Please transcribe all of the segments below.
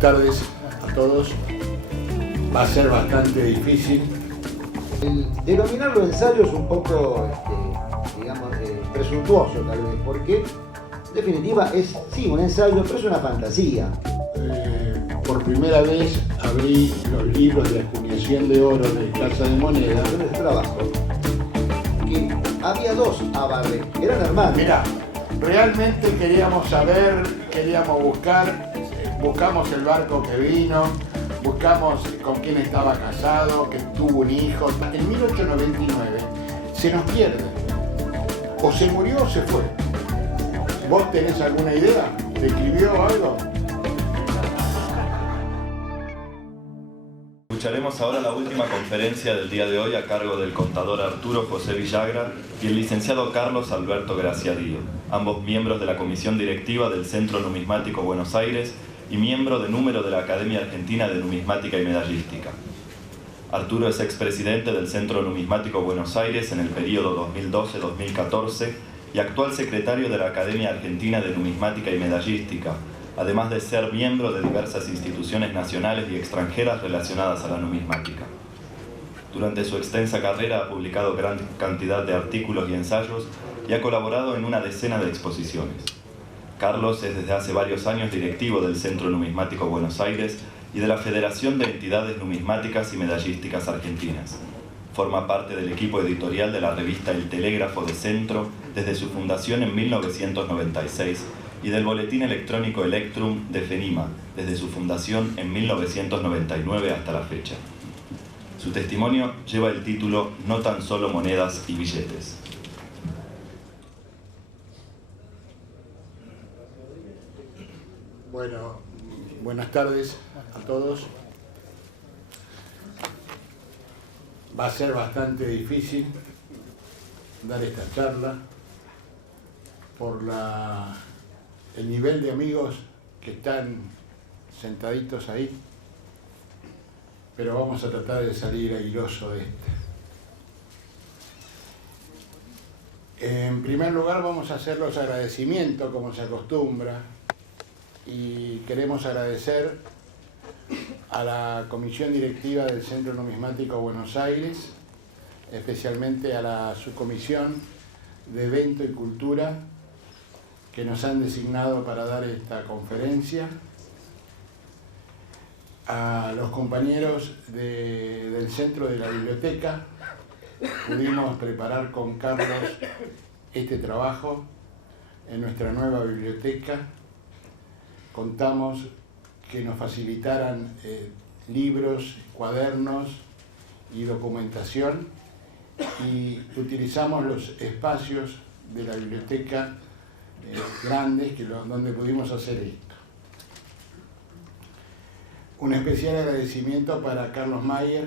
Buenas tardes a todos. Va a ser bastante difícil. Denominarlo ensayo es un poco, presuntuoso tal vez, porque en definitiva es, sí, un ensayo, pero es una fantasía. Por primera vez abrí los libros de acuñación de oro de Casa de Moneda. De trabajo. Que había dos Abarre, eran hermanos. Mirá, realmente queríamos saber, queríamos buscar, buscamos el barco que vino, buscamos con quién estaba casado, que tuvo un hijo. En 1899 se nos pierde. O se murió o se fue. ¿Vos tenés alguna idea? ¿Te escribió algo? Escucharemos ahora la última conferencia del día de hoy a cargo del contador Arturo José Villagra y el licenciado Carlos Alberto Graciadío, ambos miembros de la comisión directiva del Centro Numismático Buenos Aires y miembro de número de la Academia Argentina de Numismática y Medallística. Arturo es expresidente del Centro Numismático Buenos Aires en el periodo 2012-2014 y actual secretario de la Academia Argentina de Numismática y Medallística, además de ser miembro de diversas instituciones nacionales y extranjeras relacionadas a la numismática. Durante su extensa carrera ha publicado gran cantidad de artículos y ensayos y ha colaborado en una decena de exposiciones. Carlos es desde hace varios años directivo del Centro Numismático Buenos Aires y de la Federación de Entidades Numismáticas y Medallísticas Argentinas. Forma parte del equipo editorial de la revista El Telégrafo de Centro desde su fundación en 1996 y del boletín electrónico Electrum de FENIMA desde su fundación en 1999 hasta la fecha. Su testimonio lleva el título No tan solo monedas y billetes. Bueno, buenas tardes a todos. Va a ser bastante difícil dar esta charla por el nivel de amigos que están sentaditos ahí, pero vamos a tratar de salir airoso de este. En primer lugar vamos a hacer los agradecimientos como se acostumbra y queremos agradecer a la Comisión Directiva del Centro Numismático Buenos Aires, especialmente a la Subcomisión de Evento y Cultura que nos han designado para dar esta conferencia, a los compañeros del Centro de la Biblioteca. Pudimos preparar con Carlos este trabajo en nuestra nueva biblioteca. Contamos que nos facilitaran libros, cuadernos y documentación, y utilizamos los espacios de la biblioteca grandes donde pudimos hacer esto. Un especial agradecimiento para Carlos Mayer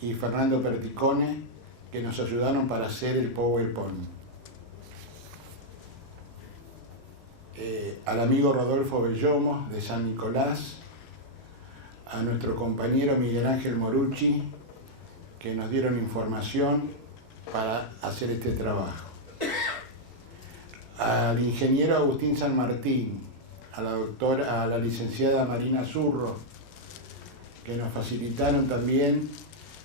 y Fernando Perticone, que nos ayudaron para hacer el PowerPoint. Al amigo Rodolfo Bellomo de San Nicolás, a nuestro compañero Miguel Ángel Morucci, que nos dieron información para hacer este trabajo. Al ingeniero Agustín San Martín, a la licenciada Marina Zurro, que nos facilitaron también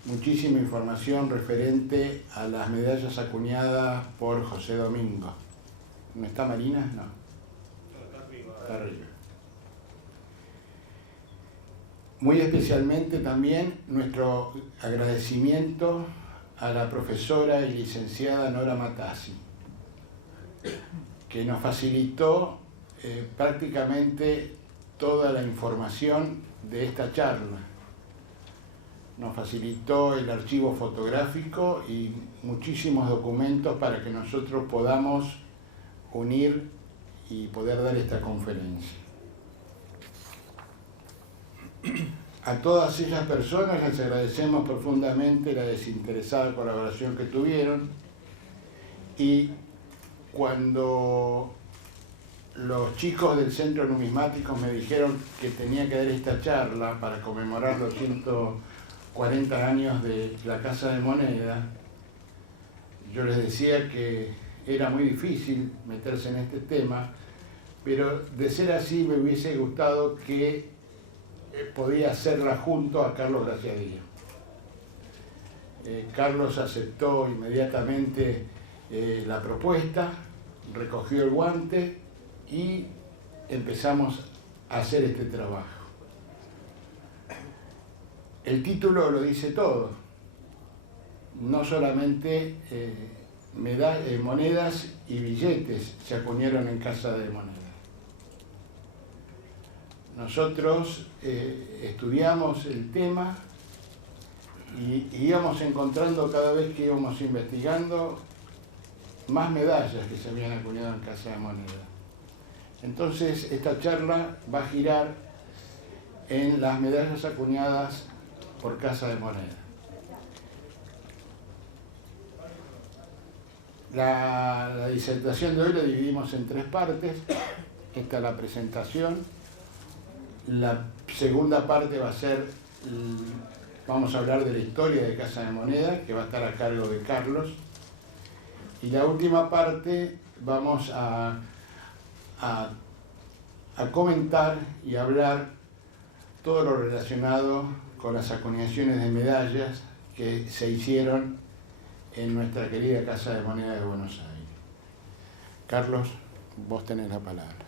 muchísima información referente a las medallas acuñadas por José Domingo. ¿No está Marina? No. Está arriba. Muy especialmente también nuestro agradecimiento a la profesora y licenciada Nora Matassi, que nos facilitó prácticamente toda la información de esta charla. Nos facilitó el archivo fotográfico y muchísimos documentos para que nosotros podamos unir y poder dar esta conferencia. A todas esas personas les agradecemos profundamente la desinteresada colaboración que tuvieron, y cuando los chicos del Centro Numismático me dijeron que tenía que dar esta charla para conmemorar los 140 años de la Casa de Moneda, yo les decía que era muy difícil meterse en este tema, pero de ser así me hubiese gustado que podía hacerla junto a Carlos Graciadillo. Carlos aceptó inmediatamente la propuesta, recogió el guante y empezamos a hacer este trabajo. El título lo dice todo, no solamente monedas y billetes se acuñaron en Casa de Moneda. Nosotros estudiamos el tema y íbamos encontrando cada vez que íbamos investigando más medallas que se habían acuñado en Casa de Moneda. Entonces esta charla va a girar en las medallas acuñadas por Casa de Moneda. La disertación de hoy la dividimos en 3 partes. Esta es la presentación. La segunda parte va a ser, vamos a hablar de la historia de Casa de Moneda, que va a estar a cargo de Carlos. Y la última parte vamos a comentar y hablar todo lo relacionado con las acuñaciones de medallas que se hicieron en nuestra querida Casa de Moneda de Buenos Aires. Carlos, vos tenés la palabra.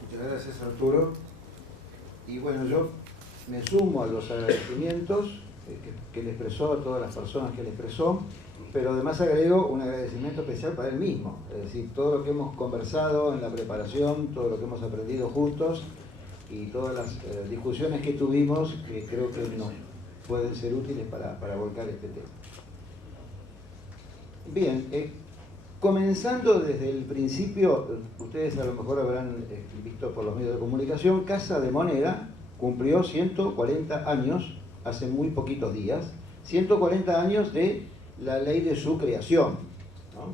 Muchas gracias, Arturo. Y bueno, yo me sumo a los agradecimientos que le expresó a todas las personas que le expresó, pero además agrego un agradecimiento especial para él mismo. Es decir, todo lo que hemos conversado en la preparación, todo lo que hemos aprendido juntos y todas las discusiones que tuvimos, que creo que nos pueden ser útiles para volcar este tema. Bien, comenzando desde el principio, ustedes a lo mejor habrán visto por los medios de comunicación, Casa de Moneda cumplió 140 años, hace muy poquitos días, 140 años de la ley de su creación, ¿no?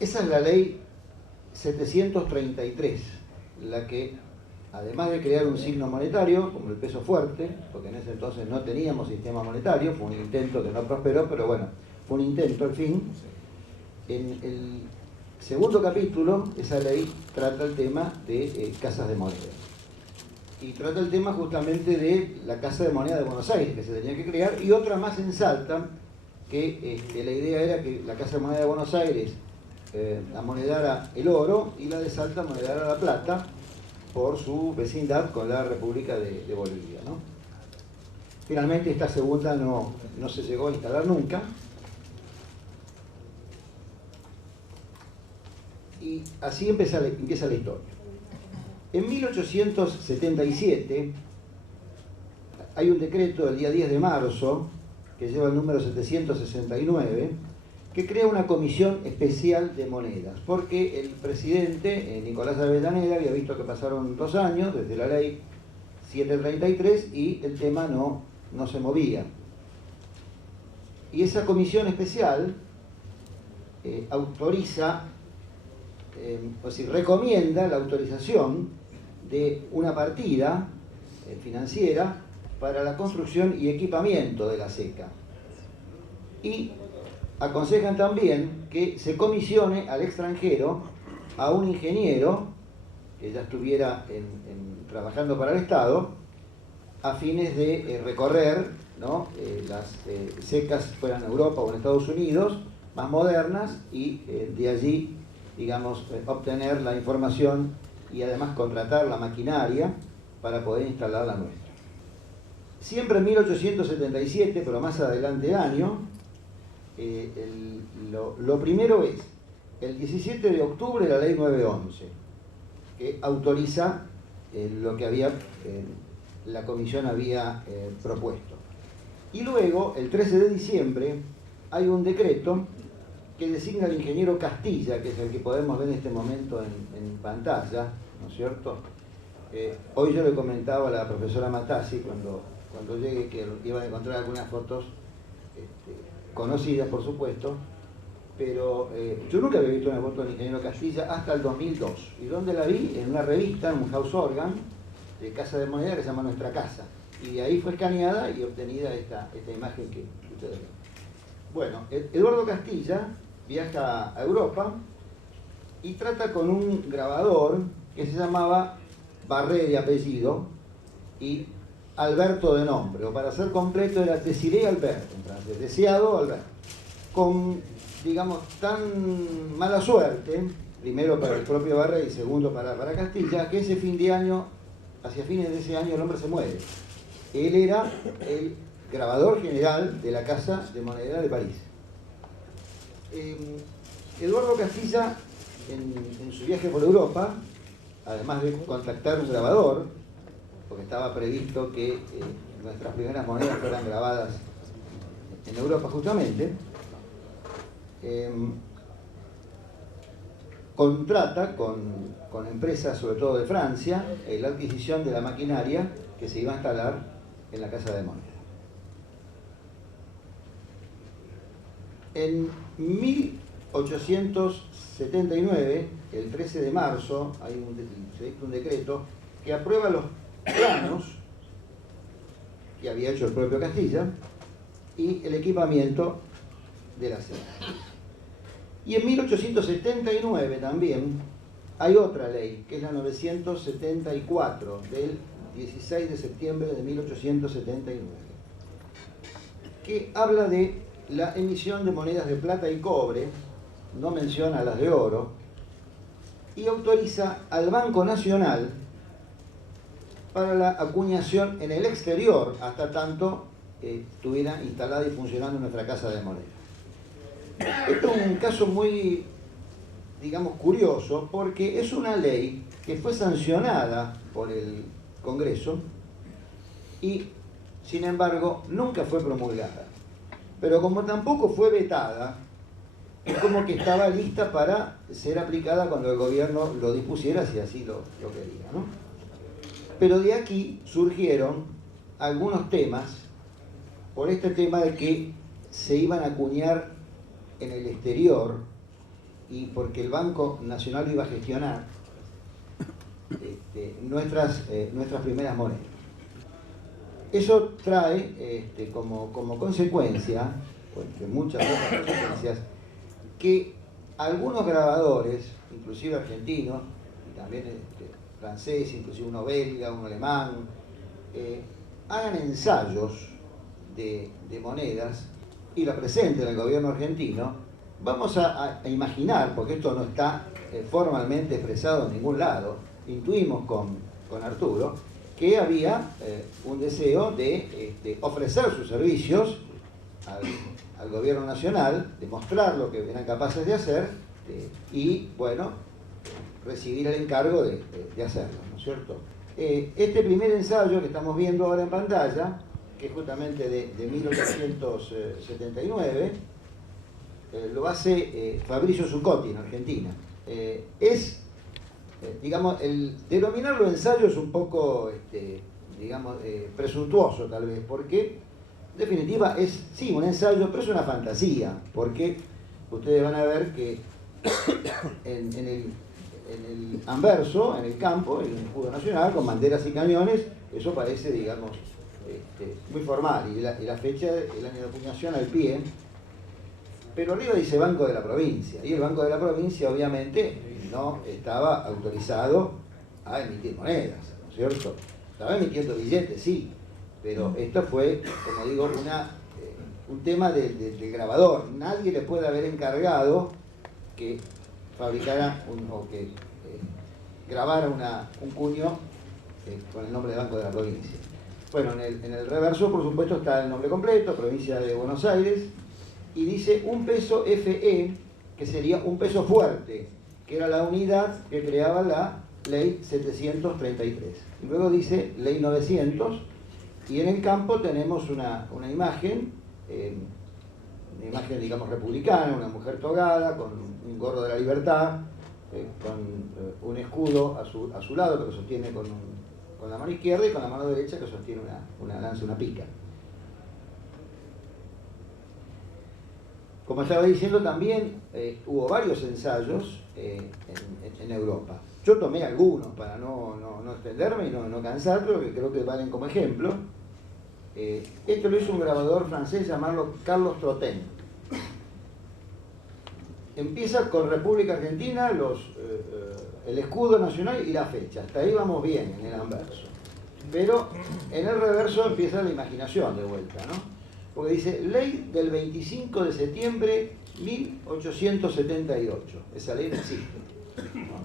Esa es la ley 733, la que, además de crear un signo monetario, como el peso fuerte, porque en ese entonces no teníamos sistema monetario, fue un intento que no prosperó, pero bueno, fue un intento al fin. En el segundo capítulo, esa ley trata el tema de casas de moneda. Y trata el tema justamente de la Casa de Moneda de Buenos Aires, que se tenía que crear, y otra más en Salta, que la idea era que la Casa de Moneda de Buenos Aires amonedara el oro y la de Salta amonedara la plata por su vecindad con la República de Bolivia, ¿no? Finalmente esta segunda no se llegó a instalar nunca. Y así empieza la historia. En 1877 hay un decreto del día 10 de marzo, que lleva el número 769, que crea una comisión especial de monedas, porque el presidente, Nicolás Avellaneda, había visto que pasaron 2 años desde la ley 733 y el tema no se movía. Y esa comisión especial recomienda la autorización de una partida financiera para la construcción y equipamiento de la SECA. Y aconsejan también que se comisione al extranjero a un ingeniero que ya estuviera trabajando para el Estado a fines de recorrer, ¿no?, las SECAs, fueran en Europa o en Estados Unidos, más modernas, y de allí, digamos, obtener la información y además contratar la maquinaria para poder instalar la nuestra. Siempre en 1877, pero más adelante año, lo primero es el 17 de octubre la ley 911, que autoriza lo que la comisión había propuesto. Y luego, el 13 de diciembre, hay un decreto que designa al ingeniero Castilla, que es el que podemos ver en este momento en pantalla, ¿no es cierto? Hoy yo le comentaba a la profesora Matassi, cuando llegue, que iban a encontrar algunas fotos conocidas, por supuesto, pero yo nunca había visto una foto del ingeniero Castilla hasta el 2002. ¿Y dónde la vi? En una revista, en un house organ de Casa de Moneda que se llama Nuestra Casa. Y de ahí fue escaneada y obtenida esta imagen que ustedes ven. Bueno, Eduardo Castilla viaja a Europa y trata con un grabador que se llamaba Barré de apellido, y Alberto de nombre, o para ser completo era Désiré Albert en francés, deseado Albert, con, digamos, tan mala suerte, primero para el propio Barré y segundo para Castilla, que ese fin de año, hacia fines de ese año, el hombre se muere. Él era el grabador general de la Casa de Moneda de París. Eduardo Castilla, en su viaje por Europa, además de contactar un grabador, porque estaba previsto que nuestras primeras monedas fueran grabadas en Europa justamente, contrata con empresas, sobre todo de Francia, la adquisición de la maquinaria que se iba a instalar en la Casa de Moneda. En 1879, el 13 de marzo, hay un decreto que aprueba los planos que había hecho el propio Castilla y el equipamiento de la sede. Y en 1879 también hay otra ley, que es la 974, del 16 de septiembre de 1879, que habla de la emisión de monedas de plata y cobre, no menciona las de oro, y autoriza al Banco Nacional para la acuñación en el exterior, hasta tanto estuviera instalada y funcionando nuestra Casa de Moneda. Esto es un caso muy, digamos, curioso, porque es una ley que fue sancionada por el Congreso y, sin embargo, nunca fue promulgada. Pero como tampoco fue vetada, es como que estaba lista para ser aplicada cuando el gobierno lo dispusiera, si así lo quería, ¿no? Pero de aquí surgieron algunos temas, por este tema de que se iban a acuñar en el exterior y porque el Banco Nacional iba a gestionar nuestras primeras monedas. Eso trae como consecuencia, entre muchas otras consecuencias, que algunos grabadores, inclusive argentinos, y también franceses, inclusive uno belga, uno alemán, hagan ensayos de monedas y lo presenten al gobierno argentino. Vamos a imaginar, porque esto no está formalmente expresado en ningún lado, intuimos con Arturo, que había un deseo de ofrecer sus servicios al gobierno nacional, de mostrar lo que eran capaces de hacer y, bueno, recibir el encargo de hacerlo, ¿no es cierto? Este primer ensayo que estamos viendo ahora en pantalla, que es justamente de 1879, lo hace Fabricio Zuccotti en Argentina. Digamos, el denominarlo ensayo es un poco, digamos, presuntuoso tal vez, porque en definitiva es, sí, un ensayo, pero es una fantasía, porque ustedes van a ver que en el anverso, en el campo, hay un escudo nacional con banderas y cañones, eso parece, digamos, muy formal, y la fecha, el año de acuñación al pie, pero arriba dice Banco de la Provincia, y el Banco de la Provincia obviamente no estaba autorizado a emitir monedas, ¿no es cierto? Estaba emitiendo billetes, sí, pero esto fue, como digo, un tema del grabador. Nadie le puede haber encargado que fabricara o que grabara un cuño con el nombre de Banco de la Provincia. Bueno, en el reverso, por supuesto, está el nombre completo, Provincia de Buenos Aires, y dice un peso FE, que sería un peso fuerte, que era la unidad que creaba la Ley 733. Y luego dice Ley 900, y en el campo tenemos una imagen, digamos, republicana, una mujer togada, con un gorro de la libertad, con un escudo a su lado, que lo sostiene con la mano izquierda, y con la mano derecha que sostiene una lanza, una pica. Como estaba diciendo, también hubo varios ensayos en Europa. Yo tomé algunos para no extenderme y no cansar, pero que creo que valen como ejemplo. Esto lo hizo un grabador francés llamado Carlos Trotten. Empieza con República Argentina, el escudo nacional y la fecha. Hasta ahí vamos bien en el anverso. pero en el reverso empieza la imaginación de vuelta, ¿no? Porque dice, ley del 25 de septiembre 1878. Esa ley no existe, ¿no?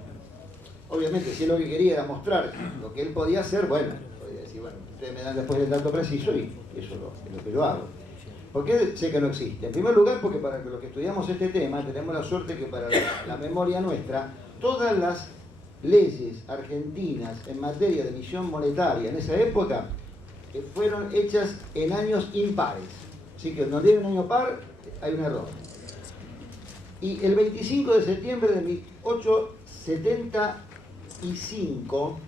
Obviamente, si él lo que quería era mostrar lo que él podía hacer, bueno, podía decir, bueno, ustedes me dan después el dato preciso y eso es lo que yo hago. ¿Por qué sé que no existe? En primer lugar, porque para los que estudiamos este tema, tenemos la suerte que para la memoria nuestra, todas las leyes argentinas en materia de emisión monetaria en esa época fueron hechas en años impares. Así que donde hay un año par, hay un error. Y el 25 de septiembre de 1875,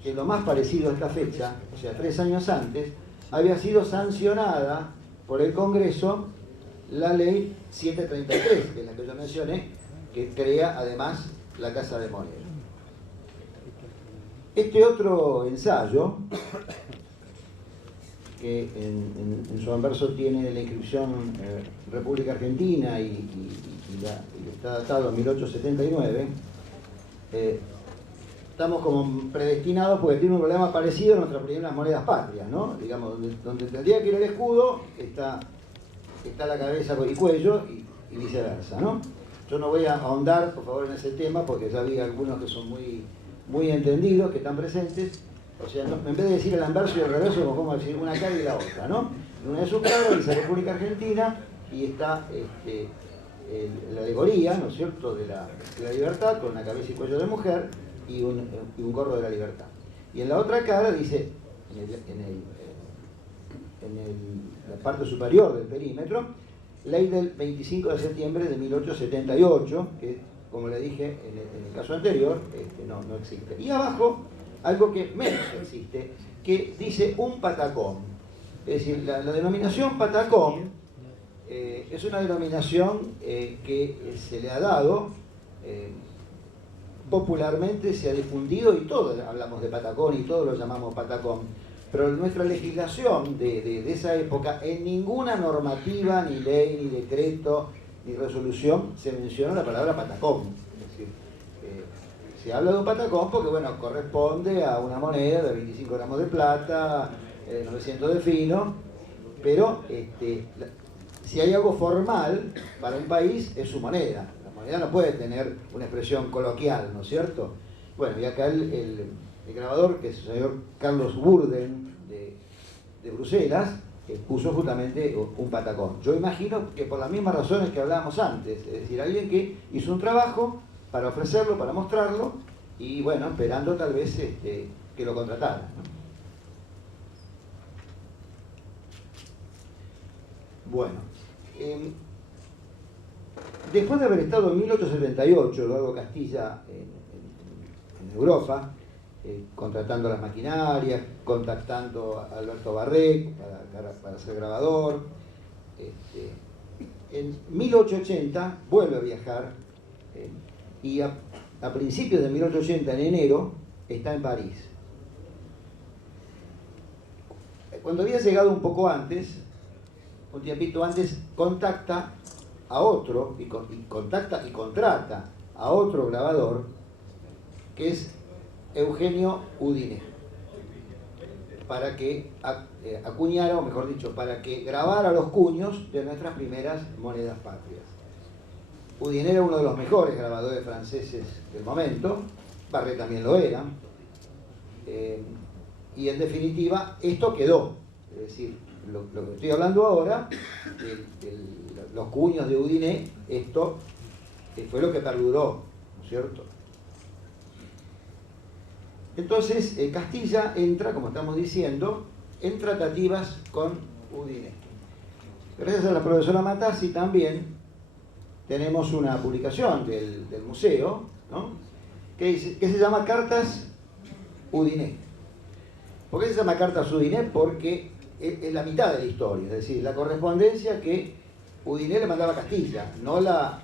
que es lo más parecido a esta fecha, o sea, 3 años antes, había sido sancionada por el Congreso la ley 733, que es la que yo mencioné, que crea además la Casa de Moneda. Este otro ensayo, que en su anverso tiene la inscripción República Argentina y está datado en 1879, estamos como predestinados porque tiene un problema parecido a nuestras primeras monedas patrias, ¿no? Digamos, donde tendría que ir el escudo, está la cabeza y cuello y viceversa, ¿no? Yo no voy a ahondar, por favor, en ese tema porque ya vi algunos que son muy entendidos, que están presentes. O sea, no, en vez de decir el anverso y el reverso, como podemos decir una cara y la otra, ¿no? Una de sus caras dice República Argentina y está la alegoría, ¿no es cierto?, de la libertad, con una cabeza y cuello de mujer y un gorro de la libertad. Y en la otra cara dice, en la parte superior del perímetro, ley del 25 de septiembre de 1878, que, como le dije en el caso anterior, no existe. Y abajo, algo que menos existe, que dice un patacón. Es decir, la denominación patacón es una denominación que se le ha dado, popularmente se ha difundido y todos hablamos de patacón y todos lo llamamos patacón. Pero en nuestra legislación de esa época, en ninguna normativa, ni ley, ni decreto, ni resolución, se menciona la palabra patacón. Es decir, se habla de un patacón porque, bueno, corresponde a una moneda de 25 gramos de plata, 900 de fino, pero si hay algo formal para un país, es su moneda. La moneda no puede tener una expresión coloquial, ¿no es cierto? Bueno, y acá el grabador, que es el señor Carlos Burden de Bruselas, puso justamente un patacón. Yo imagino que por las mismas razones que hablábamos antes, es decir, alguien que hizo un trabajo para ofrecerlo, para mostrarlo, y bueno, esperando tal vez que lo contrataran, ¿no? Bueno, después de haber estado en 1878, luego Castilla en Europa, contratando las maquinarias, contactando a Alberto Barré para ser grabador. En 1880 vuelve a viajar y a principios de 1880, en enero, está en París. Cuando había llegado un poco antes, un tiempito antes, contacta a otro y contacta y contrata a otro grabador que es Eugenio Udiné, para que acuñara, o mejor dicho, para que grabara los cuños de nuestras primeras monedas patrias. Udiné era uno de los mejores grabadores franceses del momento, Barré también lo era, y en definitiva esto quedó. Es decir, lo que estoy hablando ahora, los cuños de Udiné, esto fue lo que perduró, ¿no es cierto? Entonces, Castilla entra, como estamos diciendo, en tratativas con Udiné. Gracias a la profesora Matassi también tenemos una publicación del museo, ¿no?, que se llama Cartas Udiné. ¿Por qué se llama Cartas Udiné? Porque es la mitad de la historia, es decir, la correspondencia que Udiné le mandaba a Castilla, no las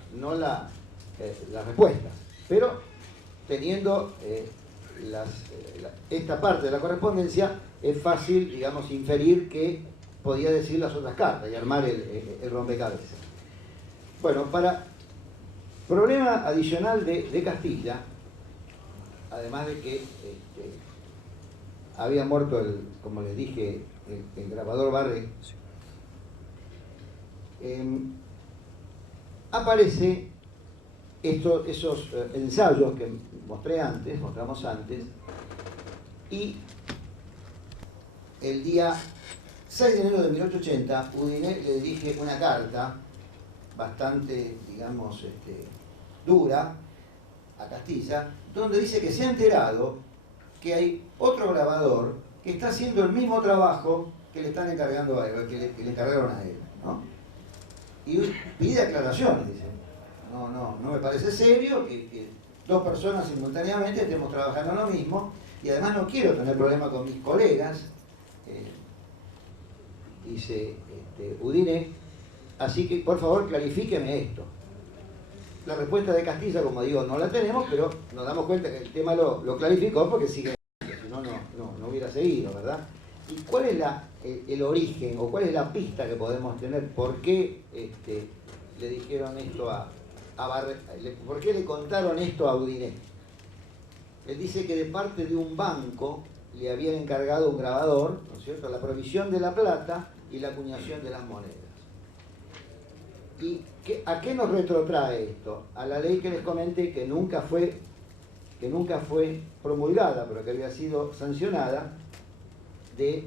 respuestas, pero teniendo esta parte de la correspondencia es fácil, digamos, inferir que podía decir las otras cartas y armar el rompecabezas. Bueno, para problema adicional de Castilla, además de que había muerto, como les dije, el grabador Barré, aparece esos ensayos que mostramos antes, y el día 6 de enero de 1880, Udine le dirige una carta bastante, digamos, dura a Castilla, donde dice que se ha enterado que hay otro grabador que está haciendo el mismo trabajo que le están encargando a él, que le encargaron a él, ¿no? Y pide aclaraciones, dice. No me parece serio que dos personas simultáneamente estemos trabajando en lo mismo, y además no quiero tener problemas con mis colegas, dice Udine, así que por favor clarifíqueme esto. La respuesta de Castilla, como digo, no la tenemos, pero nos damos cuenta que el tema lo clarificó, porque sigue, si no, no hubiera seguido, ¿verdad? ¿Y cuál es el origen, o cuál es la pista que podemos tener? ¿Por qué le dijeron esto a Barré? ¿Por qué le contaron esto a Udine? Él dice que de parte de un banco le habían encargado un grabador, ¿no es cierto?, la provisión de la plata y la acuñación de las monedas. ¿Y a qué nos retrotrae esto? A la ley que les comenté, que nunca fue promulgada, pero que había sido sancionada, de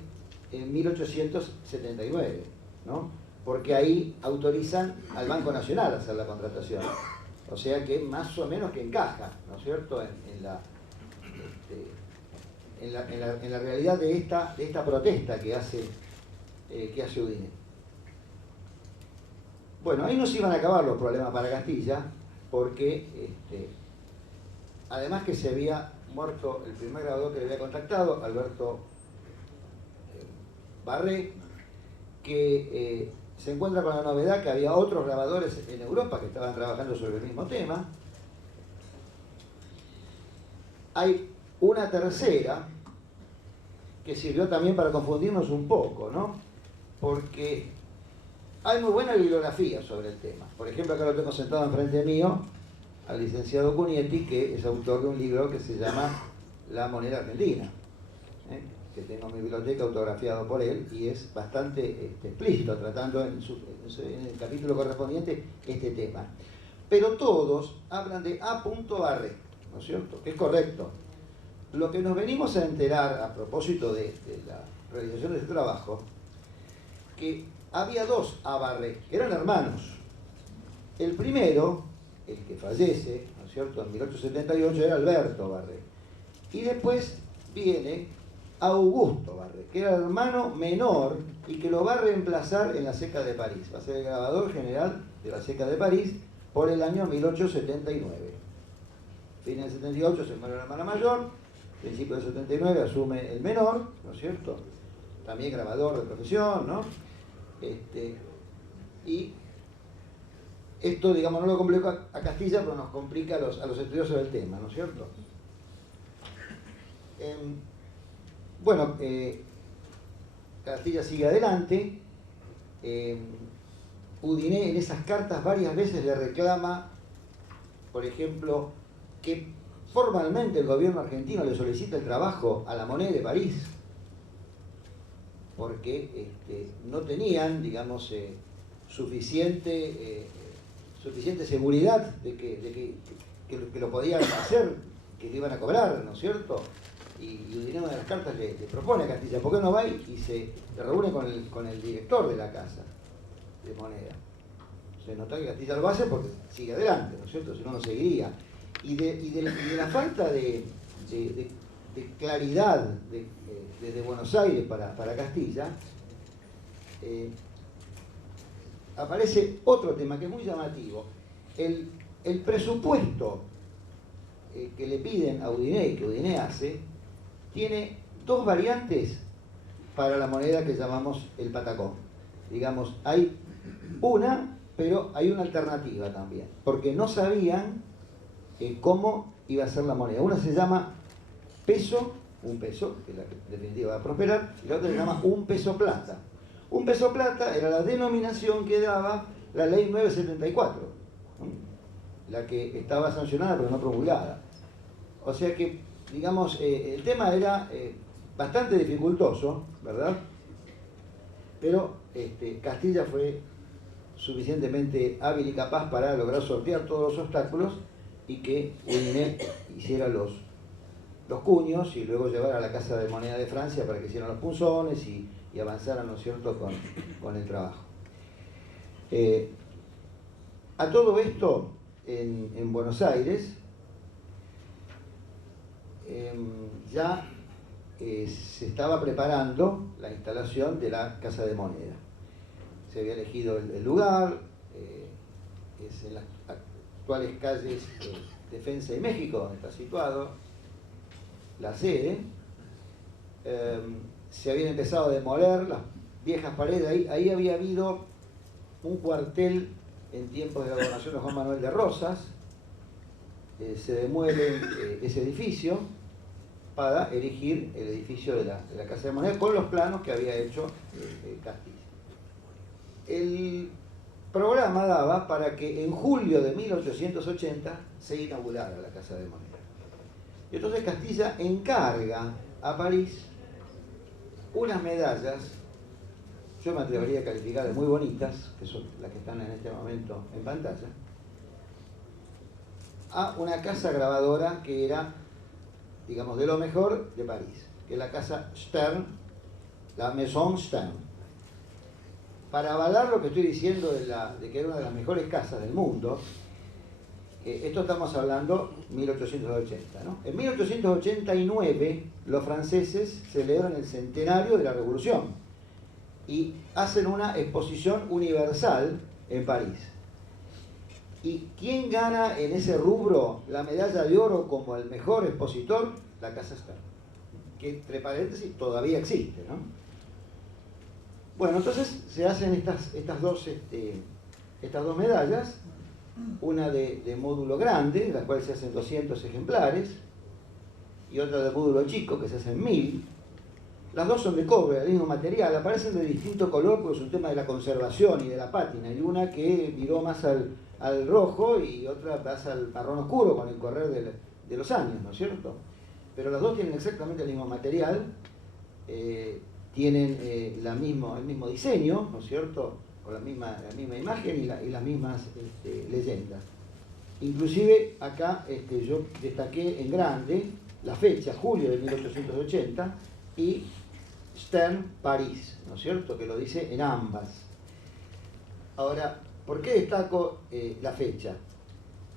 1879, ¿no? Porque ahí autorizan al Banco Nacional a hacer la contratación. O sea que más o menos que encaja, ¿no es cierto?, en la realidad de esta protesta que hace Udine. Bueno, ahí no se iban a acabar los problemas para Castilla, porque además que se había muerto el primer grabador que le había contactado, Alberto Barré, que se encuentra con la novedad que había otros grabadores en Europa que estaban trabajando sobre el mismo tema. Hay una tercera que sirvió también para confundirnos un poco, ¿no? Porque hay muy buena bibliografía sobre el tema. Por ejemplo, acá lo tengo sentado enfrente mío, al licenciado Cunietti, que es autor de un libro que se llama La moneda argentina, que tengo en mi biblioteca, autografiado por él, y es bastante explícito, tratando en el capítulo correspondiente este tema. Pero todos hablan de A. Barré, ¿no es cierto?, que es correcto. Lo que nos venimos a enterar a propósito de la realización de este trabajo, que había dos A. Barré, que eran hermanos. El primero, el que fallece, ¿no es cierto?, en 1878, era Alberto Barré. Y después viene Augusto Barré, que era el hermano menor y que lo va a reemplazar en la Ceca de París. Va a ser el grabador general de la Ceca de París por el año 1879. Fin del 78 se muere la hermana mayor, principio del 79 asume el menor, ¿no es cierto?, también grabador de profesión, ¿no? Y esto, digamos, no lo complica a Castilla, pero nos complica a los estudiosos del tema, ¿no es cierto? Bueno, Castilla sigue adelante. Udine en esas cartas varias veces le reclama, por ejemplo, que formalmente el gobierno argentino le solicita el trabajo a la Monnaie de París, porque no tenían, digamos, suficiente seguridad de que lo podían hacer, que lo iban a cobrar, ¿no es cierto? Y Udine en una de las cartas le propone a Castilla, ¿por qué no va y se reúne con el director de la casa de moneda? Se nota que Castilla lo hace porque sigue adelante, ¿no es cierto? Si no, no seguiría. Y de la falta de claridad desde Buenos Aires para Castilla, aparece otro tema que es muy llamativo. El presupuesto que le piden a Udine y que Udine hace, tiene dos variantes para la moneda que llamamos el patacón. Digamos, hay una, pero hay una alternativa también, porque no sabían cómo iba a ser la moneda. Una se llama peso, un peso, que en definitiva va a prosperar, y la otra se llama un peso plata. Un peso plata era la denominación que daba la ley 974, la que estaba sancionada pero no promulgada. O sea que, digamos, el tema era bastante dificultoso, ¿verdad? Pero Castilla fue suficientemente hábil y capaz para lograr sortear todos los obstáculos y que Uyné hiciera los cuños y luego llevar a la Casa de Moneda de Francia para que hicieran los punzones y avanzaran, ¿no es cierto?, con el trabajo. A todo esto, en Buenos Aires, ya se estaba preparando la instalación de la Casa de Moneda. Se había elegido el lugar, es en las actuales calles Defensa y México, donde está situado la sede. Se habían empezado a demoler las viejas paredes, ahí había habido un cuartel en tiempos de la gobernación de Juan Manuel de Rosas. Se demuele ese edificio para erigir el edificio de la Casa de Moneda con los planos que había hecho Castilla. El programa daba para que en julio de 1880 se inaugurara la Casa de Moneda. Y entonces Castilla encarga a París unas medallas, yo me atrevería a calificar de muy bonitas, que son las que están en este momento en pantalla, a una casa grabadora que era, digamos, de lo mejor de París, que es la casa Stern, la Maison Stern. Para avalar lo que estoy diciendo de que era una de las mejores casas del mundo, esto estamos hablando 1880, ¿no? En 1889 los franceses celebran el centenario de la Revolución y hacen una exposición universal en París. ¿Y quién gana en ese rubro la medalla de oro como el mejor expositor? La Casa Stern, que entre paréntesis todavía existe, ¿no? Bueno, entonces se hacen estas dos medallas, una de módulo grande, de la cual se hacen 200 ejemplares, y otra de módulo chico, que se hacen 1000. Las dos son de cobre, del mismo material, aparecen de distinto color porque es un tema de la conservación y de la pátina. Hay una que viró más al rojo y otra más al marrón oscuro con el correr de los años, ¿no es cierto? Pero las dos tienen exactamente el mismo material, tienen el mismo diseño, ¿no es cierto?, con la misma imagen y las mismas leyendas. Inclusive acá yo destaqué en grande la fecha, julio de 1880, y Stern, París, ¿no es cierto?, que lo dice en ambas. Ahora, ¿por qué destaco la fecha?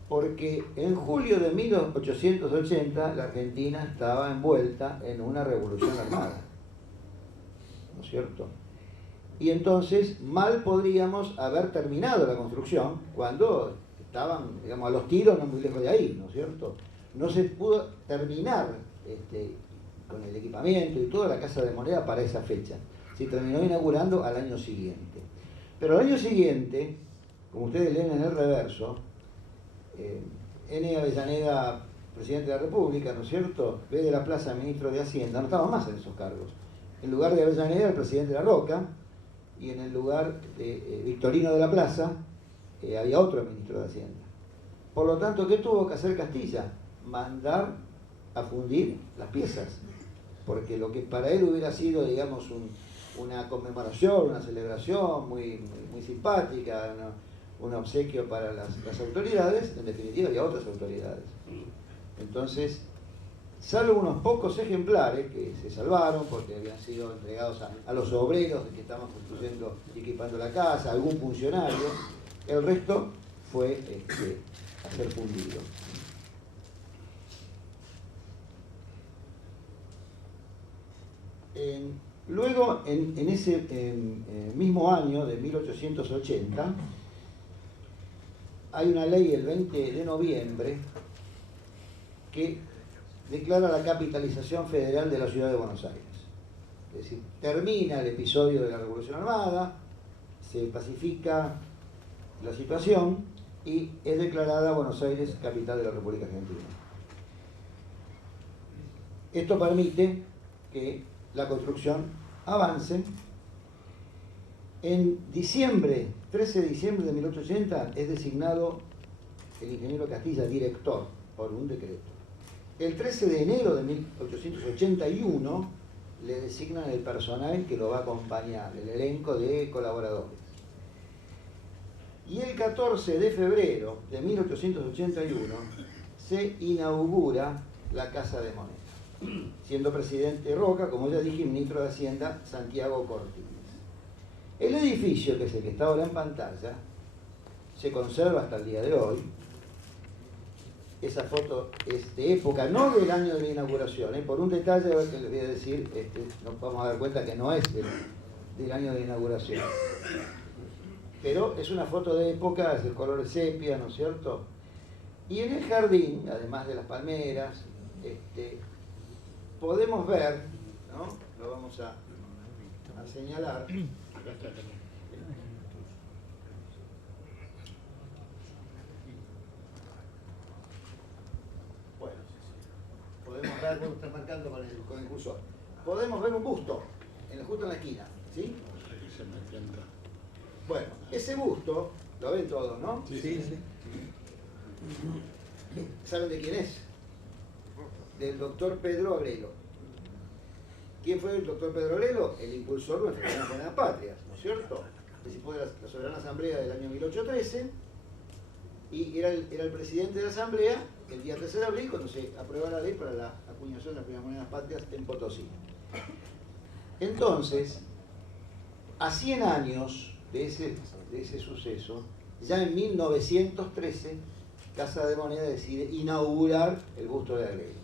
Porque en julio de 1880 la Argentina estaba envuelta en una revolución armada, ¿no es cierto? Y entonces mal podríamos haber terminado la construcción cuando estaban, digamos, a los tiros, no muy lejos de ahí, ¿no es cierto? No se pudo terminar con el equipamiento y toda la Casa de Moneda para esa fecha. Se terminó inaugurando al año siguiente. Pero al año siguiente, como ustedes leen en el reverso, N. Avellaneda, presidente de la República, ¿no es cierto?, ve de la plaza ministro de Hacienda, no estaba más en esos cargos. En lugar de Avellaneda, el presidente de la Roca, y en el lugar de Victorino de la Plaza había otro ministro de Hacienda. Por lo tanto, ¿qué tuvo que hacer Castilla? Mandar a fundir las piezas, porque lo que para él hubiera sido, digamos, una conmemoración, una celebración muy simpática, un obsequio para las autoridades, en definitiva había otras autoridades. Entonces, salvo unos pocos ejemplares que se salvaron porque habían sido entregados a los obreros que estaban construyendo y equipando la casa, algún funcionario, el resto fue a ser fundido. Luego, en ese mismo año de 1880, hay una ley el 20 de noviembre que declara la capitalización federal de la ciudad de Buenos Aires. Es decir, termina el episodio de la Revolución Armada, se pacifica la situación y es declarada Buenos Aires capital de la República Argentina. Esto permite que la construcción avance. En diciembre, 13 de diciembre de 1880, es designado el ingeniero Castilla director por un decreto. El 13 de enero de 1881 le designan el personal que lo va a acompañar, el elenco de colaboradores. Y el 14 de febrero de 1881 se inaugura la Casa de Moneda, siendo presidente Roca, como ya dije, y ministro de Hacienda Santiago Cortines. El edificio, que es el que está ahora en pantalla, se conserva hasta el día de hoy. Esa foto es de época, no del año de la inauguración, por un detalle que les voy a decir, nos vamos a dar cuenta que no es del año de la inauguración. Pero es una foto de época, es de color sepia, ¿no es cierto? Y en el jardín, además de las palmeras, podemos ver, ¿no? Lo vamos a señalar. Bueno, podemos ver, vos estás marcando con el cursor. Podemos ver un busto, justo en la esquina, ¿sí? Bueno, ese busto, lo ven todos, ¿no? Sí. ¿Saben de quién es? Del doctor Pedro Agrelo. ¿Quién fue el doctor Pedro Agrelo? El impulsor de nuestras monedas patrias, ¿no es cierto? Participó de la Soberana Asamblea del año 1813 y era el presidente de la Asamblea el día 13 de abril cuando se aprueba la ley para la acuñación de las primeras monedas patrias en Potosí. Entonces, a 100 años de ese suceso, ya en 1913, Casa de Moneda decide inaugurar el busto de Agrelo.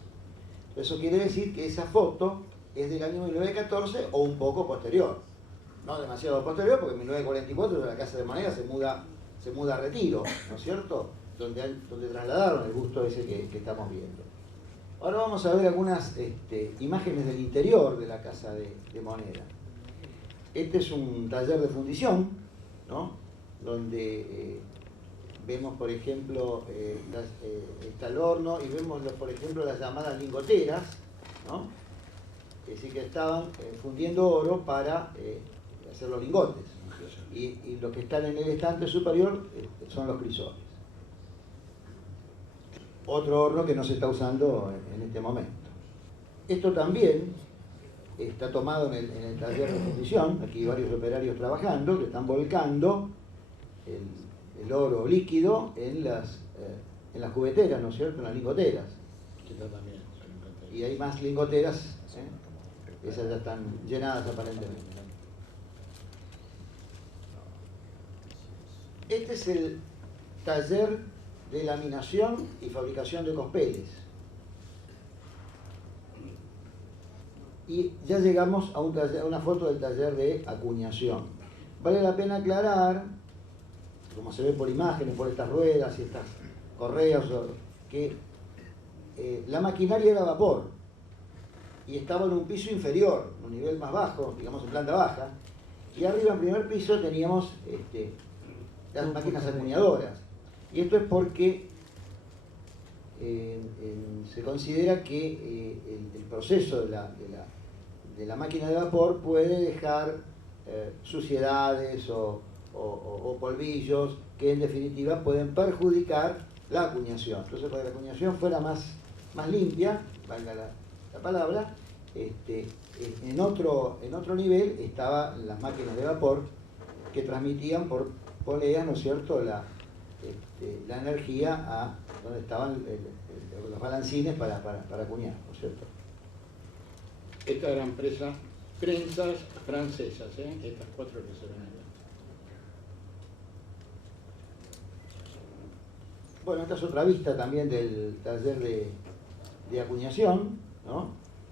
Eso quiere decir que esa foto es del año 1914 o un poco posterior. No demasiado posterior, porque en 1944 la Casa de Moneda se muda a Retiro, ¿no es cierto? Donde trasladaron el busto ese que estamos viendo. Ahora vamos a ver algunas imágenes del interior de la Casa de Moneda. Este es un taller de fundición, ¿no? Donde vemos, por ejemplo, está el horno y vemos, por ejemplo, las llamadas lingoteras, ¿no? Es decir, que estaban fundiendo oro para hacer los lingotes. Y los que están en el estante superior son los crisoles. Otro horno que no se está usando en este momento. Esto también está tomado en el taller de fundición. Aquí hay varios operarios trabajando que están volcando el oro líquido en las cubeteras, ¿no es cierto? En las lingoteras. Y hay más lingoteras, esas ya están llenadas aparentemente. Este es el taller de laminación y fabricación de cospeles. Y ya llegamos a una foto del taller de acuñación. Vale la pena aclarar, como se ve por imágenes, por estas ruedas y estas correas, que la maquinaria era a vapor y estaba en un piso inferior, un nivel más bajo, digamos en planta baja, y arriba en primer piso teníamos las máquinas acuñadoras. Y esto es porque se considera que el proceso de la máquina de vapor puede dejar suciedades o polvillos que en definitiva pueden perjudicar la acuñación. Entonces, para que la acuñación fuera más limpia, valga la palabra, en otro nivel estaban las máquinas de vapor que transmitían por poleas, ¿no es cierto?, la energía a donde estaban los balancines para acuñar, ¿no es cierto? Esta era empresa prensas francesas, estas 4 que se ven acá. Bueno, esta es otra vista también del taller de acuñación, ¿no?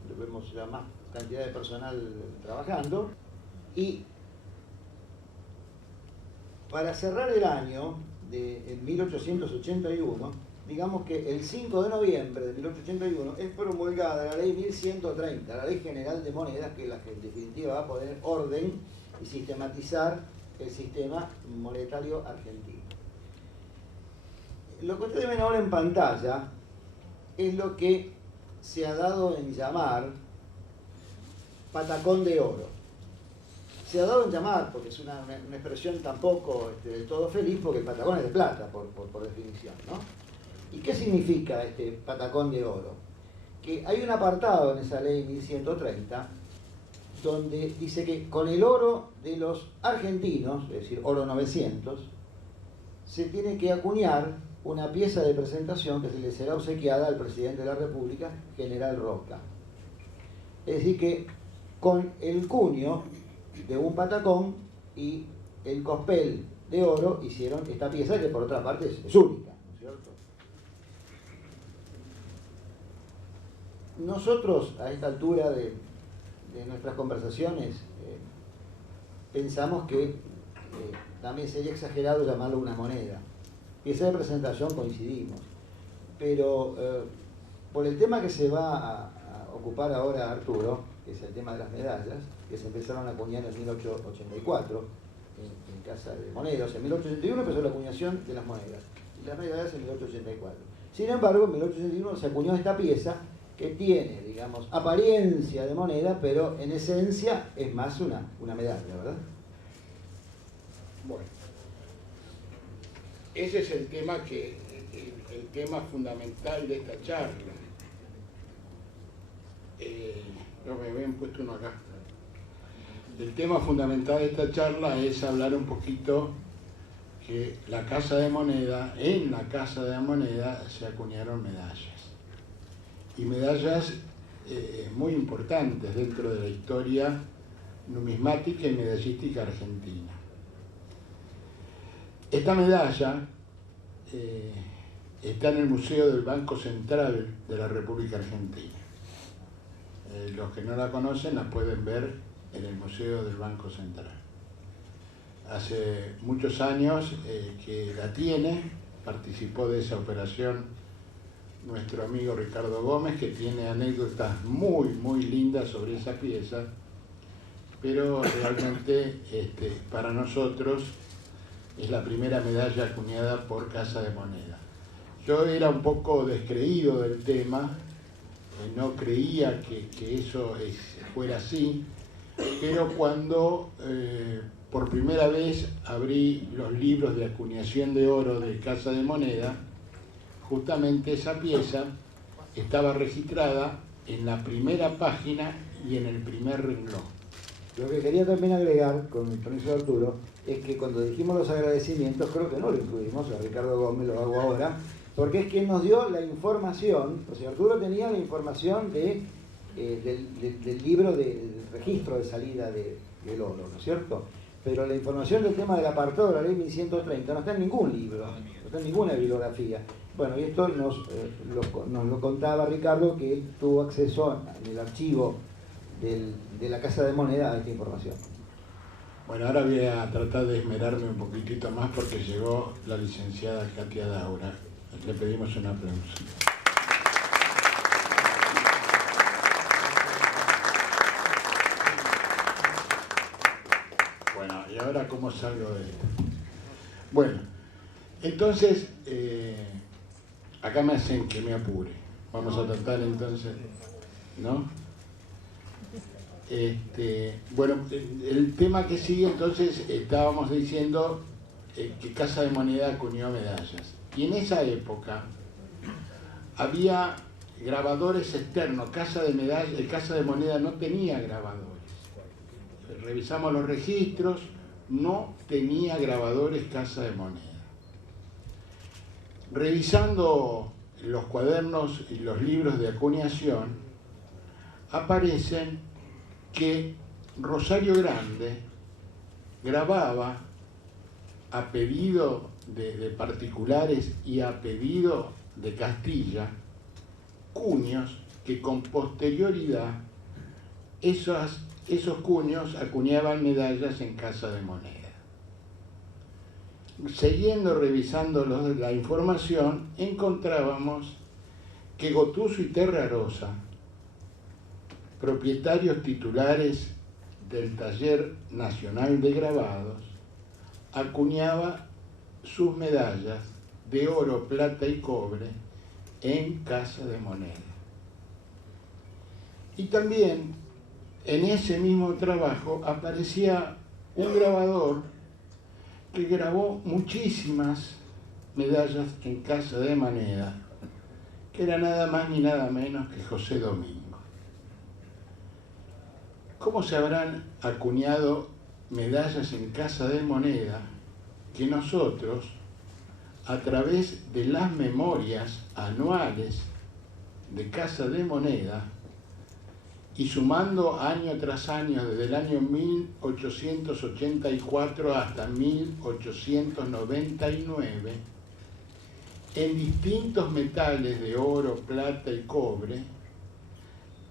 Donde vemos la más cantidad de personal trabajando. Y para cerrar el año de 1881, digamos que el 5 de noviembre de 1881 es promulgada la ley 1130, la ley general de monedas, que es la que en definitiva va a poner orden y sistematizar el sistema monetario argentino. Lo que ustedes ven ahora en pantalla es lo que se ha dado en llamar patacón de oro. Se ha dado en llamar, porque es una expresión tampoco del todo feliz, porque el patacón es de plata, por definición, ¿no? ¿Y qué significa este patacón de oro? Que hay un apartado en esa ley 1130 donde dice que con el oro de los argentinos, es decir, oro 900, se tiene que acuñar una pieza de presentación que se le será obsequiada al presidente de la República, General Roca. Es decir que con el cuño de un patacón y el cospel de oro hicieron esta pieza, que por otra parte es única, ¿no es cierto? Nosotros, a esta altura de nuestras conversaciones, pensamos que también sería exagerado llamarlo una moneda. Pieza de presentación coincidimos, pero por el tema que se va a ocupar ahora Arturo, que es el tema de las medallas, que se empezaron a acuñar en 1884 en Casa de Moneda. O sea, en 1881 empezó la acuñación de las monedas y las medallas en 1884. Sin embargo, en 1881 se acuñó esta pieza que tiene, digamos, apariencia de moneda, pero en esencia es más una medalla, ¿verdad? Bueno, ese es el tema el tema fundamental de esta charla. No me habían puesto uno acá. El tema fundamental de esta charla es hablar un poquito que la Casa de Moneda, en la Casa de Moneda se acuñaron medallas. Y medallas muy importantes dentro de la historia numismática y medallística argentina. Esta medalla está en el Museo del Banco Central de la República Argentina. Los que no la conocen la pueden ver en el Museo del Banco Central. Hace muchos años que la tiene, participó de esa operación nuestro amigo Ricardo Gómez, que tiene anécdotas muy, muy lindas sobre esa pieza, pero realmente para nosotros es la primera medalla acuñada por Casa de Moneda. Yo era un poco descreído del tema, no creía que eso fuera así, pero cuando por primera vez abrí los libros de acuñación de oro de Casa de Moneda, justamente esa pieza estaba registrada en la primera página y en el primer renglón. Lo que quería también agregar, con el permiso de Arturo, es que cuando dijimos los agradecimientos, creo que no lo incluimos, a Ricardo Gómez lo hago ahora, porque es quien nos dio la información. O sea, Arturo tenía la información del libro del registro de salida del oro, ¿no es cierto? Pero la información del tema del apartado de la ley 1130 no está en ningún libro, no está en ninguna bibliografía. Bueno, y esto nos lo contaba Ricardo, que él tuvo acceso en el archivo de la Casa de Moneda a esta información. Bueno, ahora voy a tratar de esmerarme un poquitito más porque llegó la licenciada Katia Daura. Le pedimos un aplauso. Bueno, ¿y ahora cómo salgo de esto? Bueno, entonces, acá me hacen que me apure. Vamos a tratar entonces, ¿no? Bueno, el tema que sigue entonces, estábamos diciendo que Casa de Moneda acuñó medallas. Y en esa época había grabadores externos. Casa de Moneda no tenía grabadores. Revisamos los registros, no tenía grabadores Casa de Moneda. Revisando los cuadernos y los libros de acuñación, aparecen que Rosario Grande grababa a pedido de particulares y a pedido de Castilla cuños que con posterioridad esos cuños acuñaban medallas en Casa de Moneda. Siguiendo revisando la información, encontrábamos que Gotuso y Terrarosa, propietarios titulares del Taller Nacional de Grabados, acuñaba sus medallas de oro, plata y cobre en Casa de Moneda. Y también en ese mismo trabajo aparecía un grabador que grabó muchísimas medallas en Casa de Moneda, que era nada más ni nada menos que José Domingo. ¿Cómo se habrán acuñado medallas en Casa de Moneda que nosotros, a través de las memorias anuales de Casa de Moneda, y sumando año tras año desde el año 1884 hasta 1899, en distintos metales de oro, plata y cobre,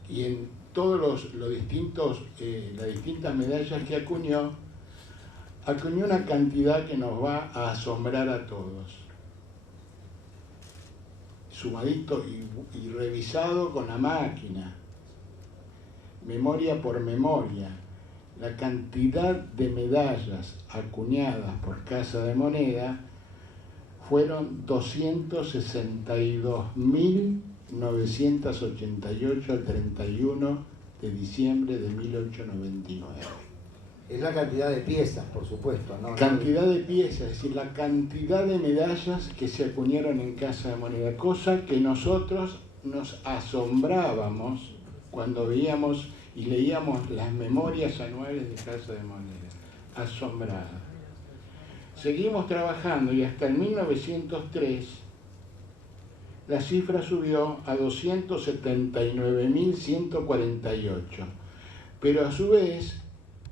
y en todos las distintas medallas que acuñó una cantidad que nos va a asombrar a todos. Sumadito y revisado con la máquina, memoria por memoria, la cantidad de medallas acuñadas por Casa de Moneda fueron 262.988 al 31 de diciembre de 1899. Es la cantidad de piezas, por supuesto, ¿no? Cantidad de piezas, es decir, la cantidad de medallas que se acuñaron en Casa de Moneda, cosa que nosotros nos asombrábamos cuando veíamos y leíamos las memorias anuales de Casa de Moneda. Asombrada. Seguimos trabajando y hasta en 1903 la cifra subió a 279.148, pero a su vez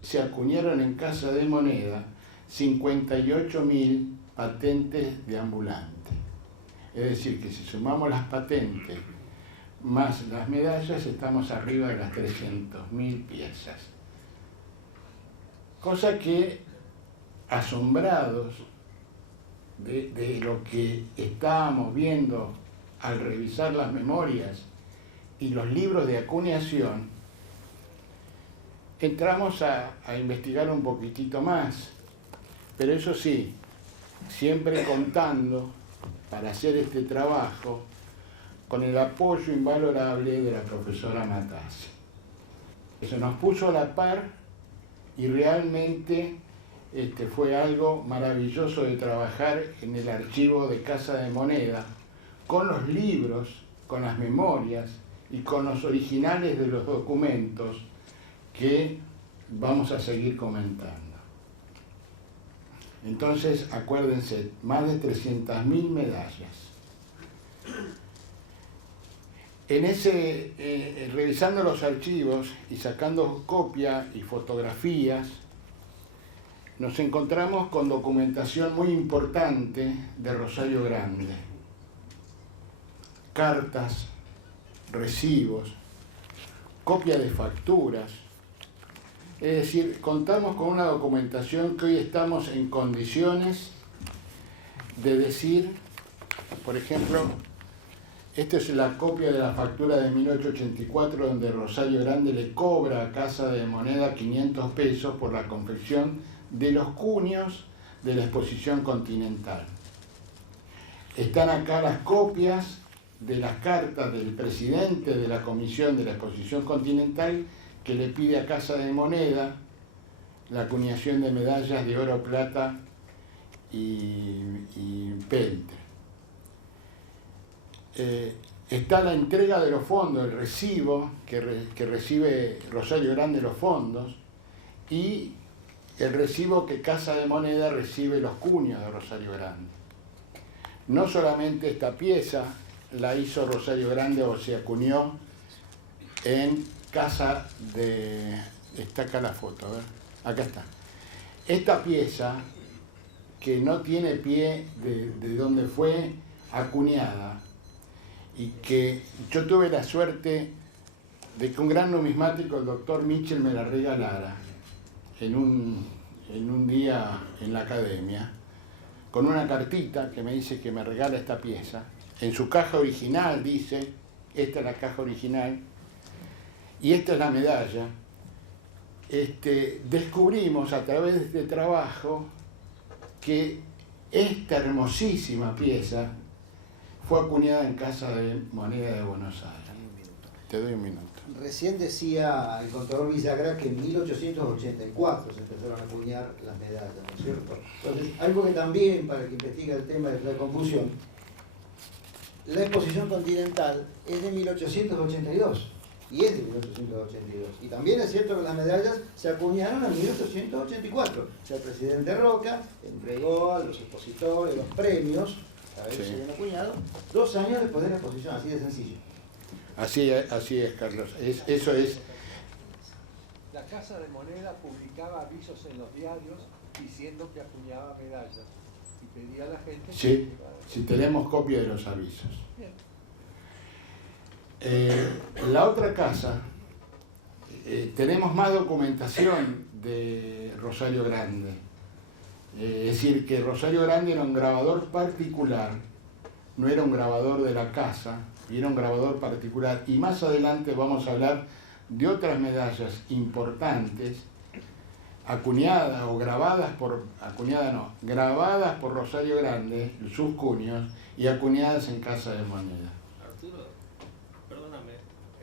se acuñaron en Casa de Moneda 58.000 patentes de ambulante. Es decir, que si sumamos las patentes más las medallas, estamos arriba de las 300.000 piezas. Cosa que, asombrados de lo que estábamos viendo al revisar las memorias y los libros de acuñación, entramos a investigar un poquitito más, pero eso sí, siempre contando para hacer este trabajo con el apoyo invalorable de la profesora Matassi. Eso nos puso a la par y realmente fue algo maravilloso de trabajar en el archivo de Casa de Moneda, con los libros, con las memorias y con los originales de los documentos que vamos a seguir comentando. Entonces, acuérdense, más de 300.000 medallas. En revisando los archivos y sacando copias y fotografías, nos encontramos con documentación muy importante de Rosario Grande. Cartas, recibos, copias de facturas. Es decir, contamos con una documentación que hoy estamos en condiciones de decir, por ejemplo, esta es la copia de la factura de 1884 donde Rosario Grande le cobra a Casa de Moneda 500 pesos por la confección de los cuños de la exposición continental. Están acá las copias de las cartas del presidente de la comisión de la exposición continental que le pide a Casa de Moneda la acuñación de medallas de oro, plata y peltre. Está la entrega de los fondos, el recibo que recibe Rosario Grande los fondos y el recibo que Casa de Moneda recibe los cuños de Rosario Grande. No solamente esta pieza la hizo Rosario Grande o se acuñó en Casa de... Está acá la foto, a ver, acá está. Esta pieza, que no tiene pie de donde fue acuñada, y que yo tuve la suerte de que un gran numismático, el doctor Mitchell, me la regalara en un día en la academia, con una cartita que me dice que me regala esta pieza. En su caja original dice, esta es la caja original, y esta es la medalla. Descubrimos a través de este trabajo que esta hermosísima pieza fue acuñada en Casa de Moneda de Buenos Aires. Te doy un minuto. Recién decía el contador Villagra que en 1884 se empezaron a acuñar las medallas, ¿no es cierto? Entonces, algo que también, para el que investiga el tema de la confusión, la exposición continental es de 1882. y es de 1882. Y también es cierto que las medallas se acuñaron en 1884. O sea, el presidente Roca entregó a los expositores los premios, a ver si se habían acuñado, 2 años después de la exposición, así de sencillo. Así es, Carlos. Eso es. La Casa de Moneda publicaba avisos en los diarios diciendo que acuñaba medallas y pedía a la gente Sí, si tenemos copia de los avisos. La otra casa, tenemos más documentación de Rosario Grande. Es decir, que Rosario Grande era un grabador particular, no era un grabador de la casa, era un grabador particular. Y más adelante vamos a hablar de otras medallas importantes, acuñadas o grabadas por, grabadas por Rosario Grande, sus cuños, y acuñadas en Casa de Moneda. Arturo, perdóname,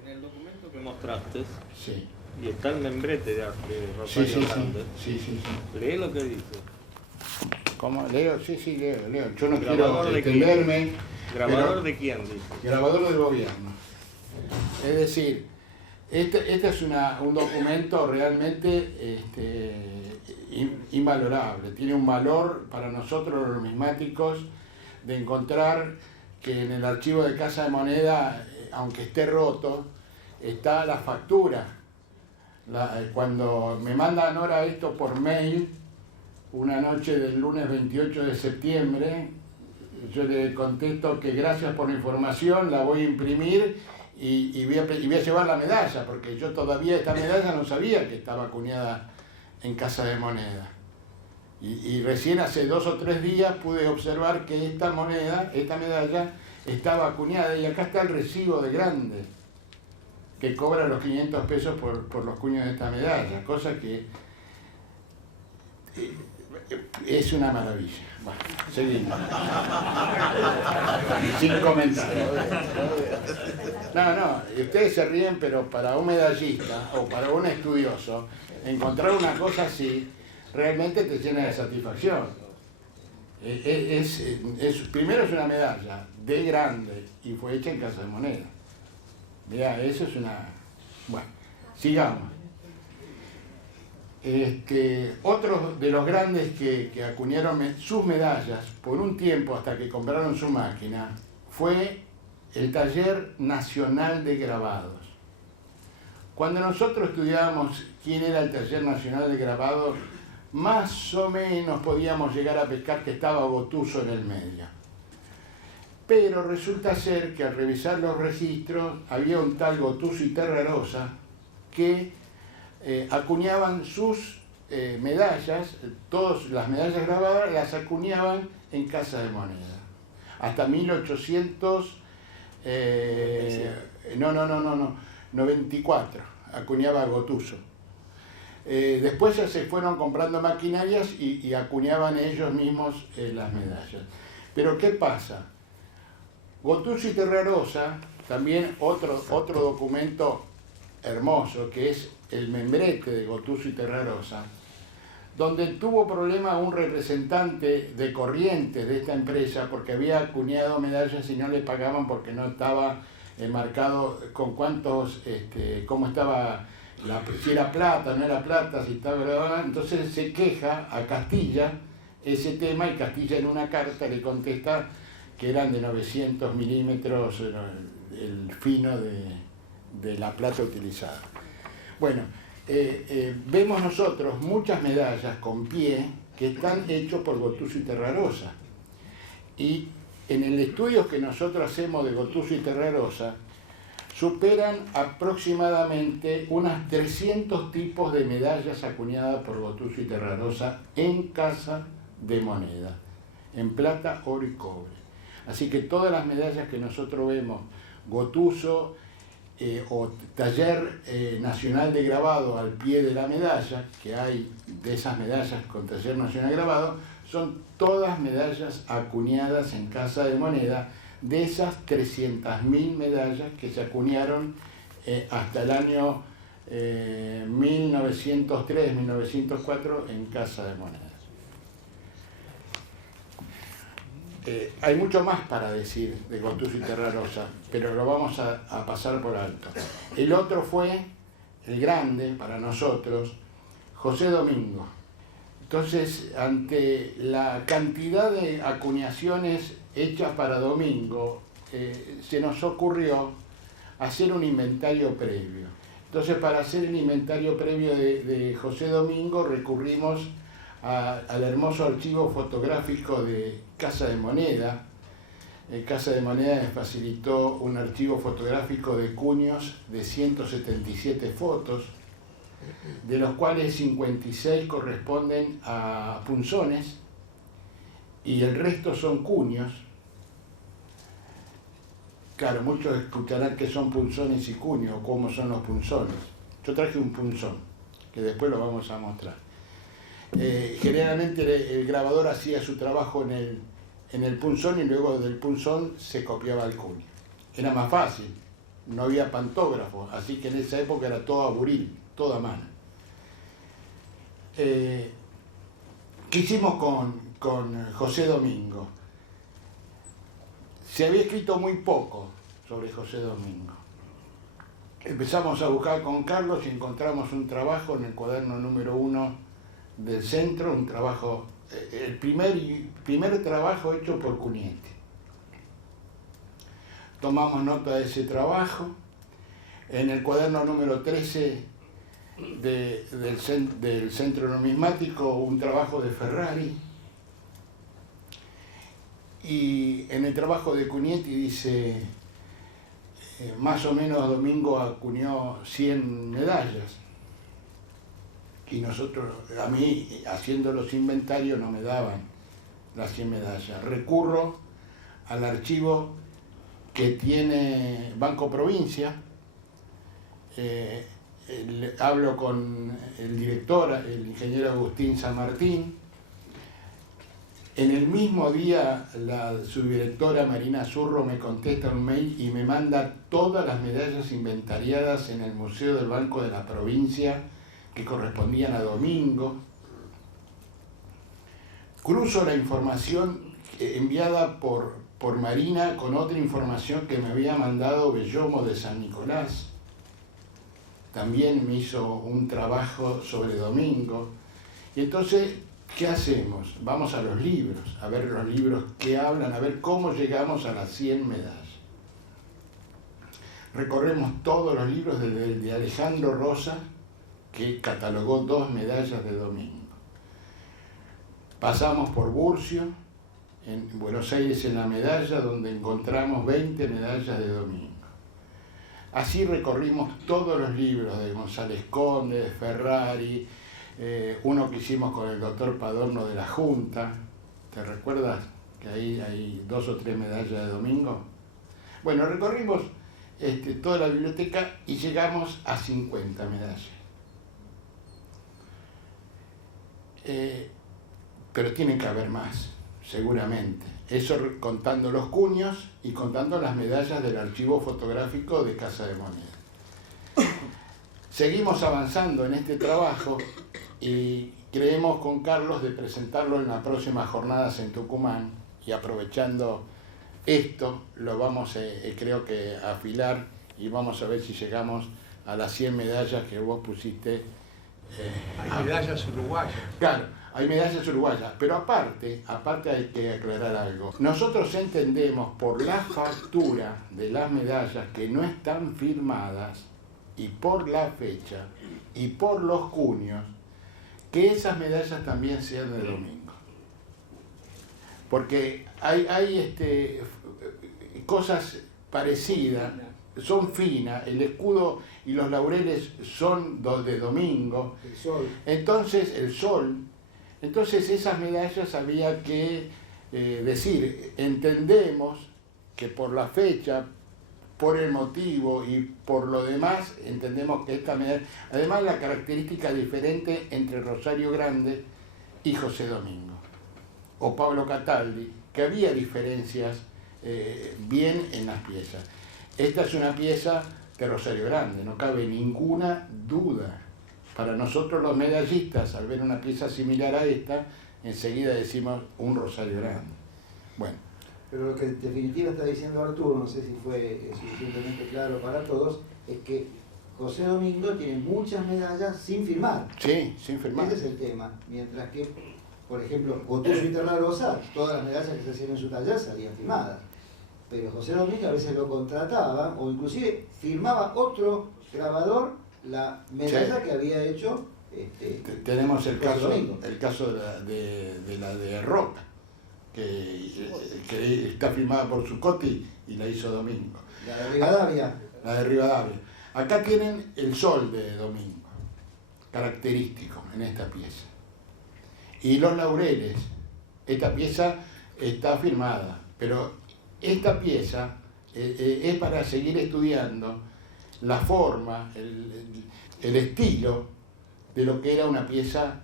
en el documento que mostraste, Sí. y está el membrete de Rosario Grande, sí. lee lo que dice. ¿Cómo? ¿Leo? Sí, leo. Yo no ¿Grabador quiero de extenderme. ¿Grabador pero, de quién dice? Grabador del gobierno. Es decir, este es un documento realmente invalorable. Tiene un valor para nosotros los numismáticos de encontrar que en el archivo de Casa de Moneda, aunque esté roto, está la factura. Cuando me manda Nora esto por mail, una noche del lunes 28 de septiembre, yo le contesto que gracias por la información, la voy a imprimir y voy a llevar la medalla, porque yo todavía esta medalla no sabía que estaba acuñada en Casa de Moneda. Y recién hace 2 o 3 días pude observar que esta medalla, estaba acuñada, y acá está el recibo de Grande, que cobra los 500 pesos por los cuños de esta medalla, cosa que es una maravilla. Bueno, seguimos. Sin comentarios. No, ustedes se ríen, pero para un medallista o para un estudioso, encontrar una cosa así realmente te llena de satisfacción. Primero es una medalla de Grande y fue hecha en Casa de Moneda. Mirá, eso es una... Bueno, sigamos. Otros de los grandes que acuñaron sus medallas por un tiempo hasta que compraron su máquina fue el Taller Nacional de Grabados. Cuando nosotros estudiábamos quién era el Taller Nacional de Grabados, más o menos podíamos llegar a pescar que estaba Gotuso en el medio. Pero resulta ser que al revisar los registros había un tal Gotuso y Terrarosa que acuñaban sus medallas, todas las medallas grabadas las acuñaban en Casa de Moneda. Hasta 1894 acuñaba Gotuso. Después ya se fueron comprando maquinarias y acuñaban ellos mismos las medallas. Pero ¿qué pasa? Gotuso y Terrarosa, también otro documento hermoso, que es el membrete de Gotuso y Terrarosa, donde tuvo problema un representante de Corrientes de esta empresa porque había acuñado medallas y no le pagaban porque no estaba marcado con cuántos, cómo estaba, si era plata, no era plata, si estaba grabada. Entonces se queja a Castilla ese tema, y Castilla en una carta le contesta que eran de 900 milímetros el fino de la plata utilizada. Bueno, vemos nosotros muchas medallas con pie que están hechos por Gotuso y Terrarosa. Y en el estudio que nosotros hacemos de Gotuso y Terrarosa, superan aproximadamente unos 300 tipos de medallas acuñadas por Gotuso y Terrarosa en Casa de Moneda, en plata, oro y cobre. Así que todas las medallas que nosotros vemos, Gotuso o Taller Nacional de Grabado al pie de la medalla, que hay de esas medallas con Taller Nacional de Grabado, son todas medallas acuñadas en Casa de Moneda, de esas 300.000 medallas que se acuñaron hasta el año 1903-1904 en Casa de Moneda. Hay mucho más para decir de Gottuso y Terrarosa, pero lo vamos a pasar por alto. El otro fue, el grande para nosotros, José Domingo. Entonces, ante la cantidad de acuñaciones hechas para Domingo, se nos ocurrió hacer un inventario previo. Entonces, para hacer el inventario previo de José Domingo, recurrimos al hermoso archivo fotográfico de Casa de Moneda. Casa de Moneda me facilitó un archivo fotográfico de cuños de 177 fotos, de los cuales 56 corresponden a punzones y el resto son cuños. Claro, muchos escucharán que son punzones y cuños, o cómo son los punzones. Yo traje un punzón, que después lo vamos a mostrar. Generalmente el grabador hacía su trabajo en el punzón y luego del punzón se copiaba el cuño. Era más fácil, no había pantógrafo, así que en esa época era todo a buril, todo a mano. ¿Qué hicimos con José Domingo? Se había escrito muy poco sobre José Domingo. Empezamos a buscar con Carlos y encontramos un trabajo en el cuaderno número 1 del centro, un trabajo, el primer trabajo hecho por Cunieti. Tomamos nota de ese trabajo. En el cuaderno número 13 del centro numismático, un trabajo de Ferrari. Y en el trabajo de Cunieti dice, más o menos Domingo acuñó 100 medallas. Y nosotros, a mí, haciendo los inventarios, no me daban las 100 medallas. Recurro al archivo que tiene Banco Provincia, hablo con el director, el ingeniero Agustín San Martín. En el mismo día, la subdirectora Marina Zurro me contesta un mail y me manda todas las medallas inventariadas en el Museo del Banco de la Provincia que correspondían a Domingo. Cruzo la información enviada por Marina con otra información que me había mandado Bellomo de San Nicolás. También me hizo un trabajo sobre Domingo. Y entonces, ¿qué hacemos? Vamos a los libros, a ver los libros que hablan, a ver cómo llegamos a las 100 medallas. Recorremos todos los libros desde el de Alejandro Rosa, que catalogó 2 medallas de Domingo. Pasamos por Burcio, en Buenos Aires en la medalla, donde encontramos 20 medallas de Domingo. Así recorrimos todos los libros de González Conde, de Ferrari, uno que hicimos con el doctor Padorno de la Junta. ¿Te recuerdas que ahí hay 2 o 3 medallas de Domingo? Bueno, recorrimos toda la biblioteca y llegamos a 50 medallas. Pero tiene que haber más, seguramente. Eso contando los cuños y contando las medallas del archivo fotográfico de Casa de Moneda. Seguimos avanzando en este trabajo y creemos con Carlos de presentarlo en las próximas jornadas en Tucumán, y aprovechando esto lo vamos creo que a afilar y vamos a ver si llegamos a las 100 medallas que vos pusiste. Hay medallas uruguayas. Claro, hay medallas uruguayas, pero aparte hay que aclarar algo. Nosotros entendemos por la factura de las medallas que no están firmadas y por la fecha y por los cuños, que esas medallas también sean de Domingo. Porque hay cosas parecidas, son finas, el escudo y los laureles son de Domingo. El sol. Entonces, el sol. Entonces esas medallas había que decir, entendemos que por la fecha, por el motivo y por lo demás, entendemos que esta medalla, además la característica diferente entre Rosario Grande y José Domingo, o Pablo Cataldi, que había diferencias bien en las piezas. Esta es una pieza de Rosario Grande, no cabe ninguna duda. Para nosotros los medallistas, al ver una pieza similar a esta, enseguida decimos un Rosario Grande. Bueno, Pero lo que en definitiva está diciendo Arturo, no sé si fue suficientemente claro para todos, es que José Domingo tiene muchas medallas sin firmar. Sí, sin firmar. Ese es el tema. Mientras que, por ejemplo, Gottuso y Terrarosa, todas las medallas que se hacían en su taller salían firmadas. Pero José Domingo a veces lo contrataba, o inclusive firmaba otro grabador la medalla que había hecho. Tenemos el José caso Domingo. de la de Roca, que está firmada por Zuccotti y la hizo Domingo. La de Rivadavia. La de Rivadavia. Acá tienen el sol de Domingo, característico en esta pieza. Y los laureles. Esta pieza está firmada, pero esta pieza es para seguir estudiando la forma, el estilo de lo que era una pieza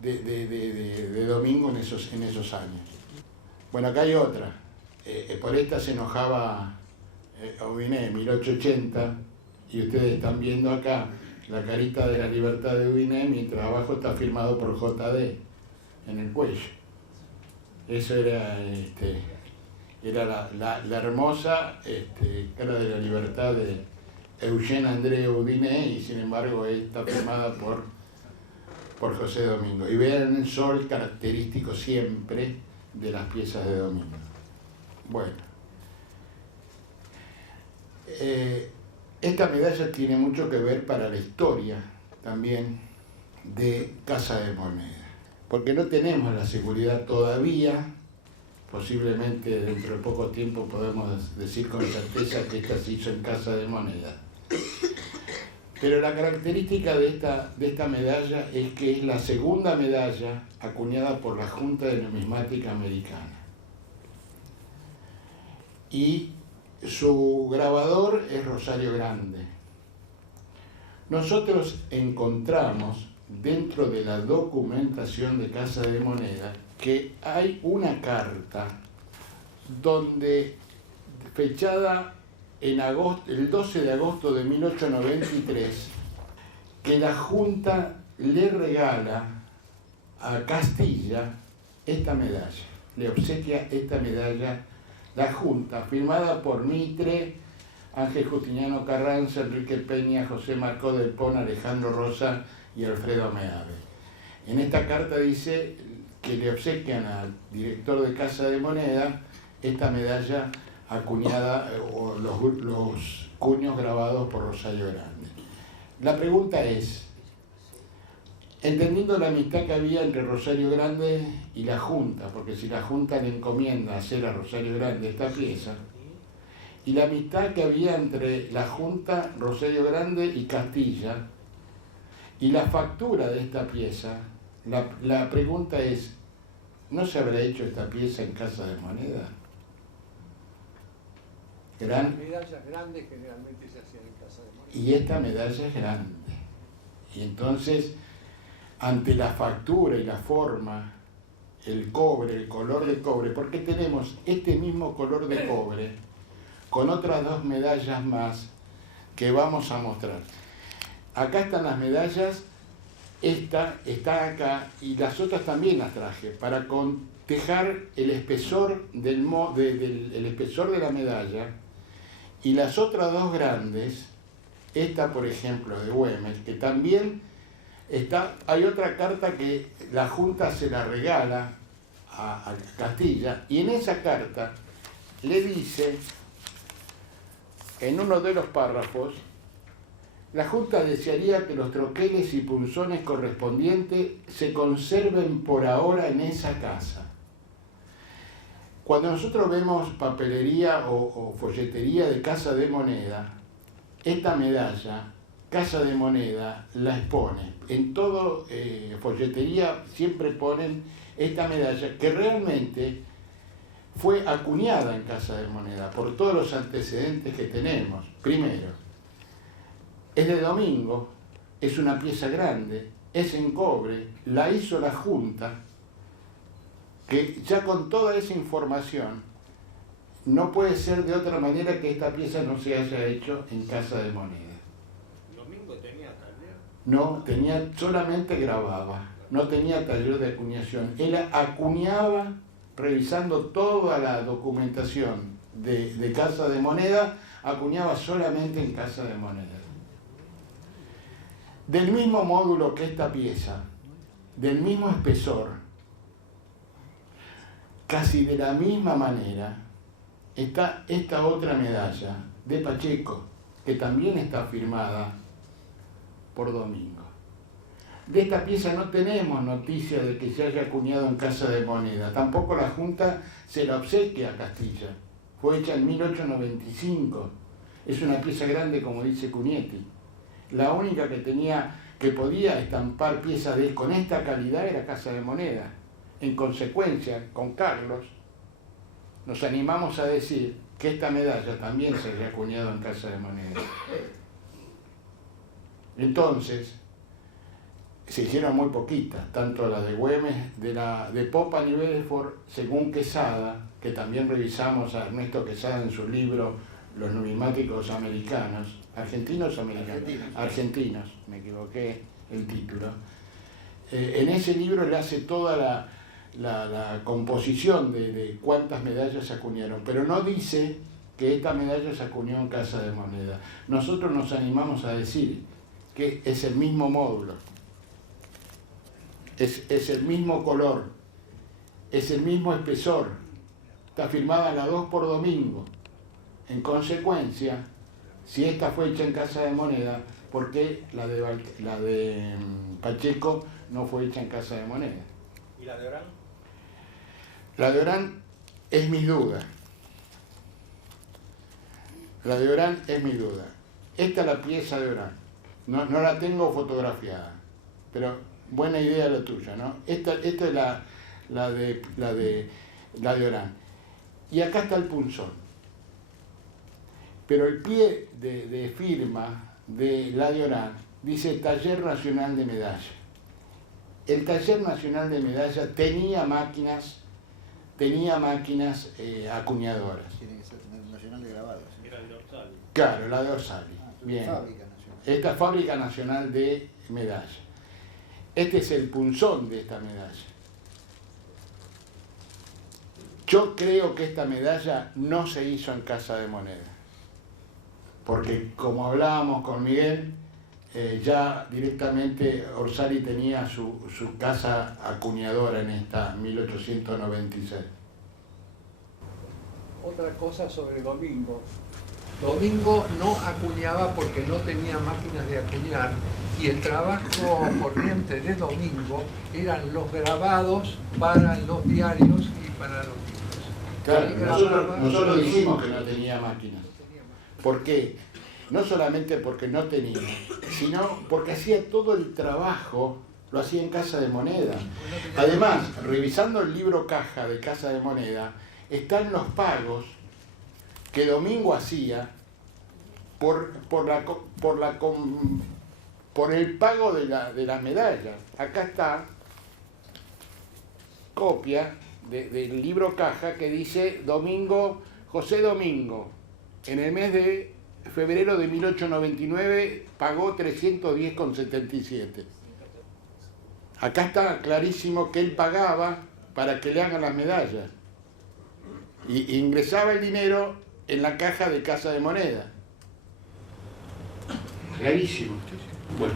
de Domingo en esos años. Bueno, acá hay otra. Por esta se enojaba Aubiné en 1880, y ustedes están viendo acá la carita de la libertad de Aubiné, mientras abajo está firmado por JD en el cuello. Eso era la hermosa cara de la libertad de Eugène André Aubiné, y sin embargo está firmada por José Domingo. Y vean el sol característico siempre de las piezas de Domingo. Bueno, esta medalla tiene mucho que ver para la historia también de Casa de Moneda, porque no tenemos la seguridad todavía. Posiblemente dentro de poco tiempo podemos decir con certeza que esta se hizo en Casa de Moneda. Pero la característica de esta medalla es que es la segunda medalla acuñada por la Junta de Numismática Americana. Y su grabador es Rosario Grande. Nosotros encontramos dentro de la documentación de Casa de Moneda que hay una carta donde, fechada en agosto, el 12 de agosto de 1893, que la Junta le regala a Castilla esta medalla, le obsequia esta medalla la Junta, firmada por Mitre, Ángel Justiniano Carranza, Enrique Peña, José Marcó del Pon, Alejandro Rosa y Alfredo Meave. En esta carta dice que le obsequian al director de Casa de Moneda esta medalla acuñada, o los cuños grabados por Rosario Grande. La pregunta es, entendiendo la amistad que había entre Rosario Grande y la Junta, porque si la Junta le encomienda hacer a Rosario Grande esta pieza, y la amistad que había entre la Junta, Rosario Grande y Castilla, y la factura de esta pieza, la pregunta es, ¿no se habrá hecho esta pieza en Casa de Moneda? Las medallas grandes generalmente se hacían en Casa de Moneda. Y esta medalla es grande. Y entonces, ante la factura y la forma, el cobre, el color de cobre, porque tenemos este mismo color de cobre con otras dos medallas más que vamos a mostrar. Acá están las medallas, esta está acá, y las otras también las traje, para cotejar el espesor el espesor de la medalla, y las otras dos grandes, esta por ejemplo de Güemes, que también está, hay otra carta que la Junta se la regala a Castilla, y en esa carta le dice, en uno de los párrafos, la Junta desearía que los troqueles y punzones correspondientes se conserven por ahora en esa casa. Cuando nosotros vemos papelería o folletería de Casa de Moneda, esta medalla, Casa de Moneda la expone. En todo folletería siempre ponen esta medalla, que realmente fue acuñada en Casa de Moneda por todos los antecedentes que tenemos. Primero, es de Domingo, es una pieza grande, es en cobre, la hizo la Junta, que ya con toda esa información no puede ser de otra manera que esta pieza no se haya hecho en Casa de Moneda. ¿Domingo tenía taller? No, solamente grababa, no tenía taller de acuñación. Él acuñaba revisando toda la documentación de Casa de Moneda, acuñaba solamente en Casa de Moneda. Del mismo módulo que esta pieza, del mismo espesor, casi de la misma manera, está esta otra medalla de Pacheco, que también está firmada por Domingo. De esta pieza no tenemos noticia de que se haya acuñado en Casa de Moneda, tampoco la Junta se la obsequia a Castilla. Fue hecha en 1895, es una pieza grande como dice Cugnetti. La única que podía estampar piezas con esta calidad era Casa de Moneda. En consecuencia, con Carlos, nos animamos a decir que esta medalla también se había acuñado en Casa de Moneda. Entonces, se hicieron muy poquitas, tanto la de Güemes, de Popa y Bedford, según Quesada, que también revisamos a Ernesto Quesada en su libro Los numismáticos americanos, argentinos, me equivoqué el título. En ese libro le hace toda la composición de cuántas medallas se acuñaron, pero no dice que esta medalla se acuñó en Casa de Moneda. Nosotros nos animamos a decir que es el mismo módulo, es el mismo color, es el mismo espesor, está firmada la 2 por Domingo. En consecuencia, si esta fue hecha en Casa de Moneda, ¿por qué la de Pacheco no fue hecha en Casa de Moneda? ¿Y la de Orán? La de Orán es mi duda. La de Orán es mi duda. Esta es la pieza de Orán. No la tengo fotografiada, pero buena idea la tuya, ¿no? Esta es la de Orán. Y acá está el punzón. Pero el pie de firma de la de Orán dice Taller Nacional de Medalla. El Taller Nacional de Medalla tenía máquinas acuñadoras. Tiene que ser Nacional de Grabados. ¿Sí? Era de Orsali. Claro, la de Orsali. Bien. Fábrica Nacional. Esta es Fábrica Nacional de Medalla. Este es el punzón de esta medalla. Yo creo que esta medalla no se hizo en Casa de Moneda, porque como hablábamos con Miguel, ya directamente Orsali tenía su casa acuñadora en esta 1896. Otra cosa sobre Domingo. Domingo no acuñaba porque no tenía máquinas de acuñar y el trabajo corriente de Domingo eran los grabados para los diarios y para los libros. Claro, nosotros dijimos que no tenía máquinas. ¿Por qué? No solamente porque no tenía, sino porque hacía todo el trabajo, lo hacía en Casa de Moneda. Además, revisando el libro caja de Casa de Moneda, están los pagos que Domingo hacía por el pago de las medallas. Acá está copia del libro caja que dice José Domingo, en el mes de febrero de 1899 pagó 310,77. Acá está clarísimo que él pagaba para que le hagan las medallas. Y ingresaba el dinero en la caja de Casa de Moneda. Clarísimo. Bueno.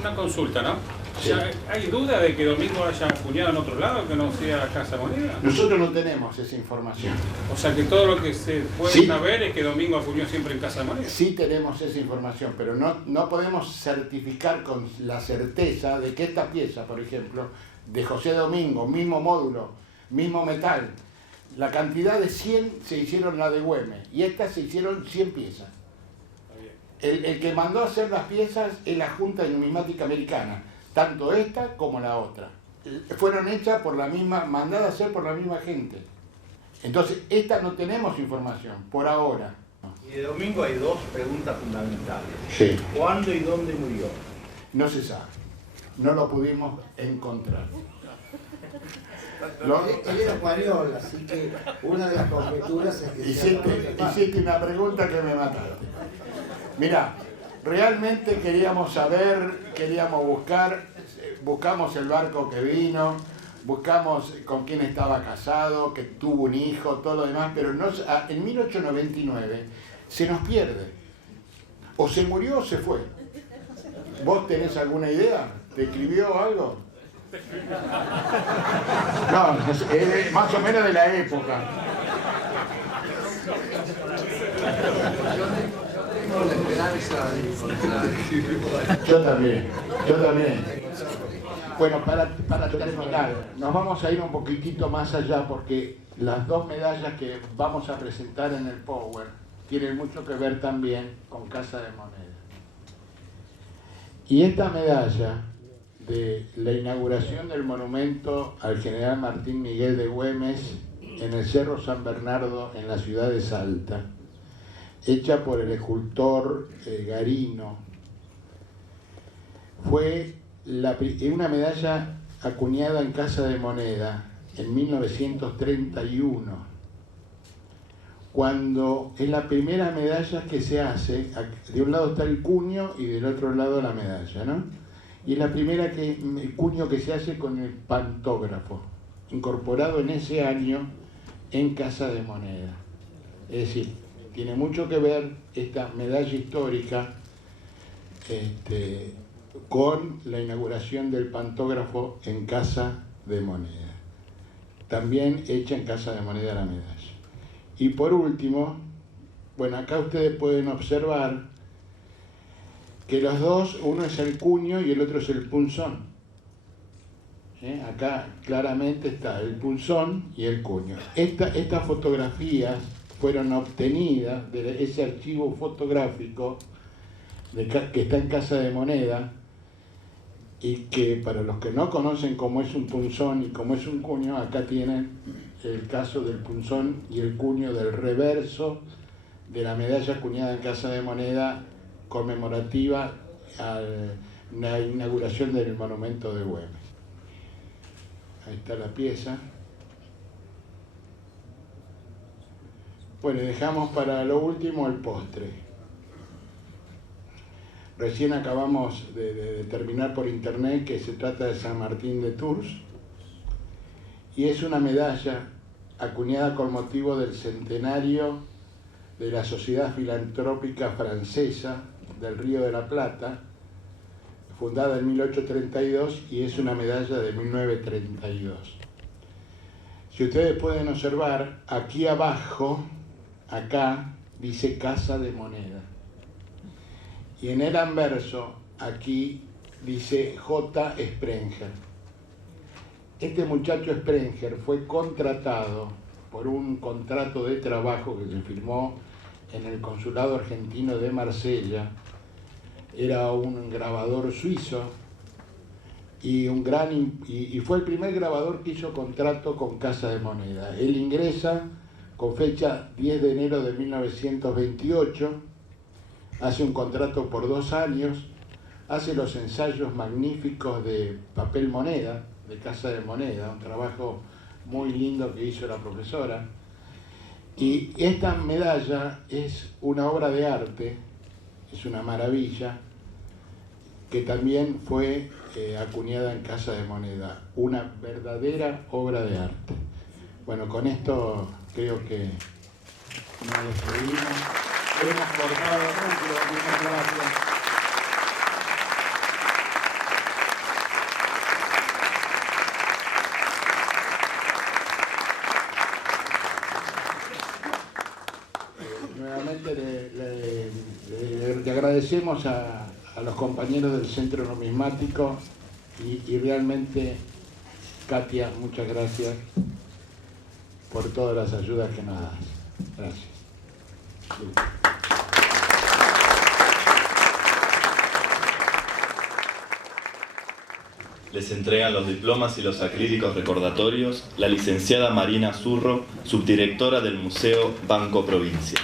Una consulta, ¿no? Sí. O sea, ¿hay duda de que Domingo haya acuñado en otro lado que no sea Casa Moneda? Nosotros no tenemos esa información. O sea que todo lo que se puede Sí. saber es que Domingo acuñó siempre en Casa Moneda. Sí tenemos esa información, pero no podemos certificar con la certeza de que esta pieza, por ejemplo, de José Domingo, mismo módulo, mismo metal, la cantidad de 100 se hicieron la de Güemes y estas se hicieron 100 piezas. El que mandó a hacer las piezas es la Junta de Numismática Americana, tanto esta como la otra. Fueron hechas mandadas a hacer por la misma gente. Entonces, esta no tenemos información, por ahora. Y de Domingo hay dos preguntas fundamentales. Sí. ¿Cuándo y dónde murió? No se sabe. No lo pudimos encontrar. Él era español, así que una de las conjeturas es que Hiciste una pregunta que me mataste. Mirá, realmente queríamos saber, buscamos el barco que vino, buscamos con quién estaba casado, que tuvo un hijo, todo lo demás, pero no, en 1899 se nos pierde. O se murió o se fue. ¿Vos tenés alguna idea? ¿Te escribió algo? No, es más o menos de la época. Yo tengo la esperanza de encontrar. Yo también. Bueno, para terminar, nos vamos a ir un poquitito más allá porque las dos medallas que vamos a presentar en el Power tienen mucho que ver también con Casa de Moneda. Y esta medalla de la inauguración del monumento al general Martín Miguel de Güemes en el Cerro San Bernardo en la ciudad de Salta, hecha por el escultor Garino, fue una medalla acuñada en Casa de Moneda en 1931, cuando es la primera medalla que se hace. De un lado está el cuño y del otro lado la medalla, ¿no? Y es la primera el cuño que se hace con el pantógrafo, incorporado en ese año en Casa de Moneda. Es decir, tiene mucho que ver esta medalla histórica con la inauguración del pantógrafo en Casa de Moneda. También hecha en Casa de Moneda la medalla. Y por último, bueno, acá ustedes pueden observar que los dos, uno es el cuño y el otro es el punzón. Acá claramente está el punzón y el cuño. Estas fotografías fueron obtenidas de ese archivo fotográfico que está en Casa de Moneda, y que para los que no conocen cómo es un punzón y cómo es un cuño, acá tienen el caso del punzón y el cuño del reverso de la medalla acuñada en Casa de Moneda conmemorativa a la inauguración del monumento de Güemes. Ahí está la pieza. Bueno, dejamos para lo último el postre. Recién acabamos de terminar por internet que se trata de San Martín de Tours, y es una medalla acuñada con motivo del centenario de la Sociedad Filantrópica Francesa del Río de la Plata, fundada en 1832, y es una medalla de 1932. Si ustedes pueden observar, aquí abajo, acá, dice Casa de Moneda. Y en el anverso, aquí, dice J. Sprenger. Este muchacho Sprenger fue contratado por un contrato de trabajo que se firmó en el Consulado Argentino de Marsella. Era un grabador suizo y fue el primer grabador que hizo contrato con Casa de Moneda. Él ingresa con fecha 10 de enero de 1928, hace un contrato por 2 años, hace los ensayos magníficos de papel moneda, de Casa de Moneda, un trabajo muy lindo que hizo la profesora. Y esta medalla es una obra de arte, es una maravilla, que también fue acuñada en Casa de Moneda, una verdadera obra de arte. Bueno, con esto creo que nos despedimos. Hemos cortado mucho, muchas gracias. Nuevamente le agradecemos a los compañeros del Centro Numismático y realmente, Katia, muchas gracias por todas las ayudas que nos das. Gracias. Sí. Les entregan los diplomas y los acrílicos recordatorios la licenciada Marina Zurro, subdirectora del Museo Banco Provincia.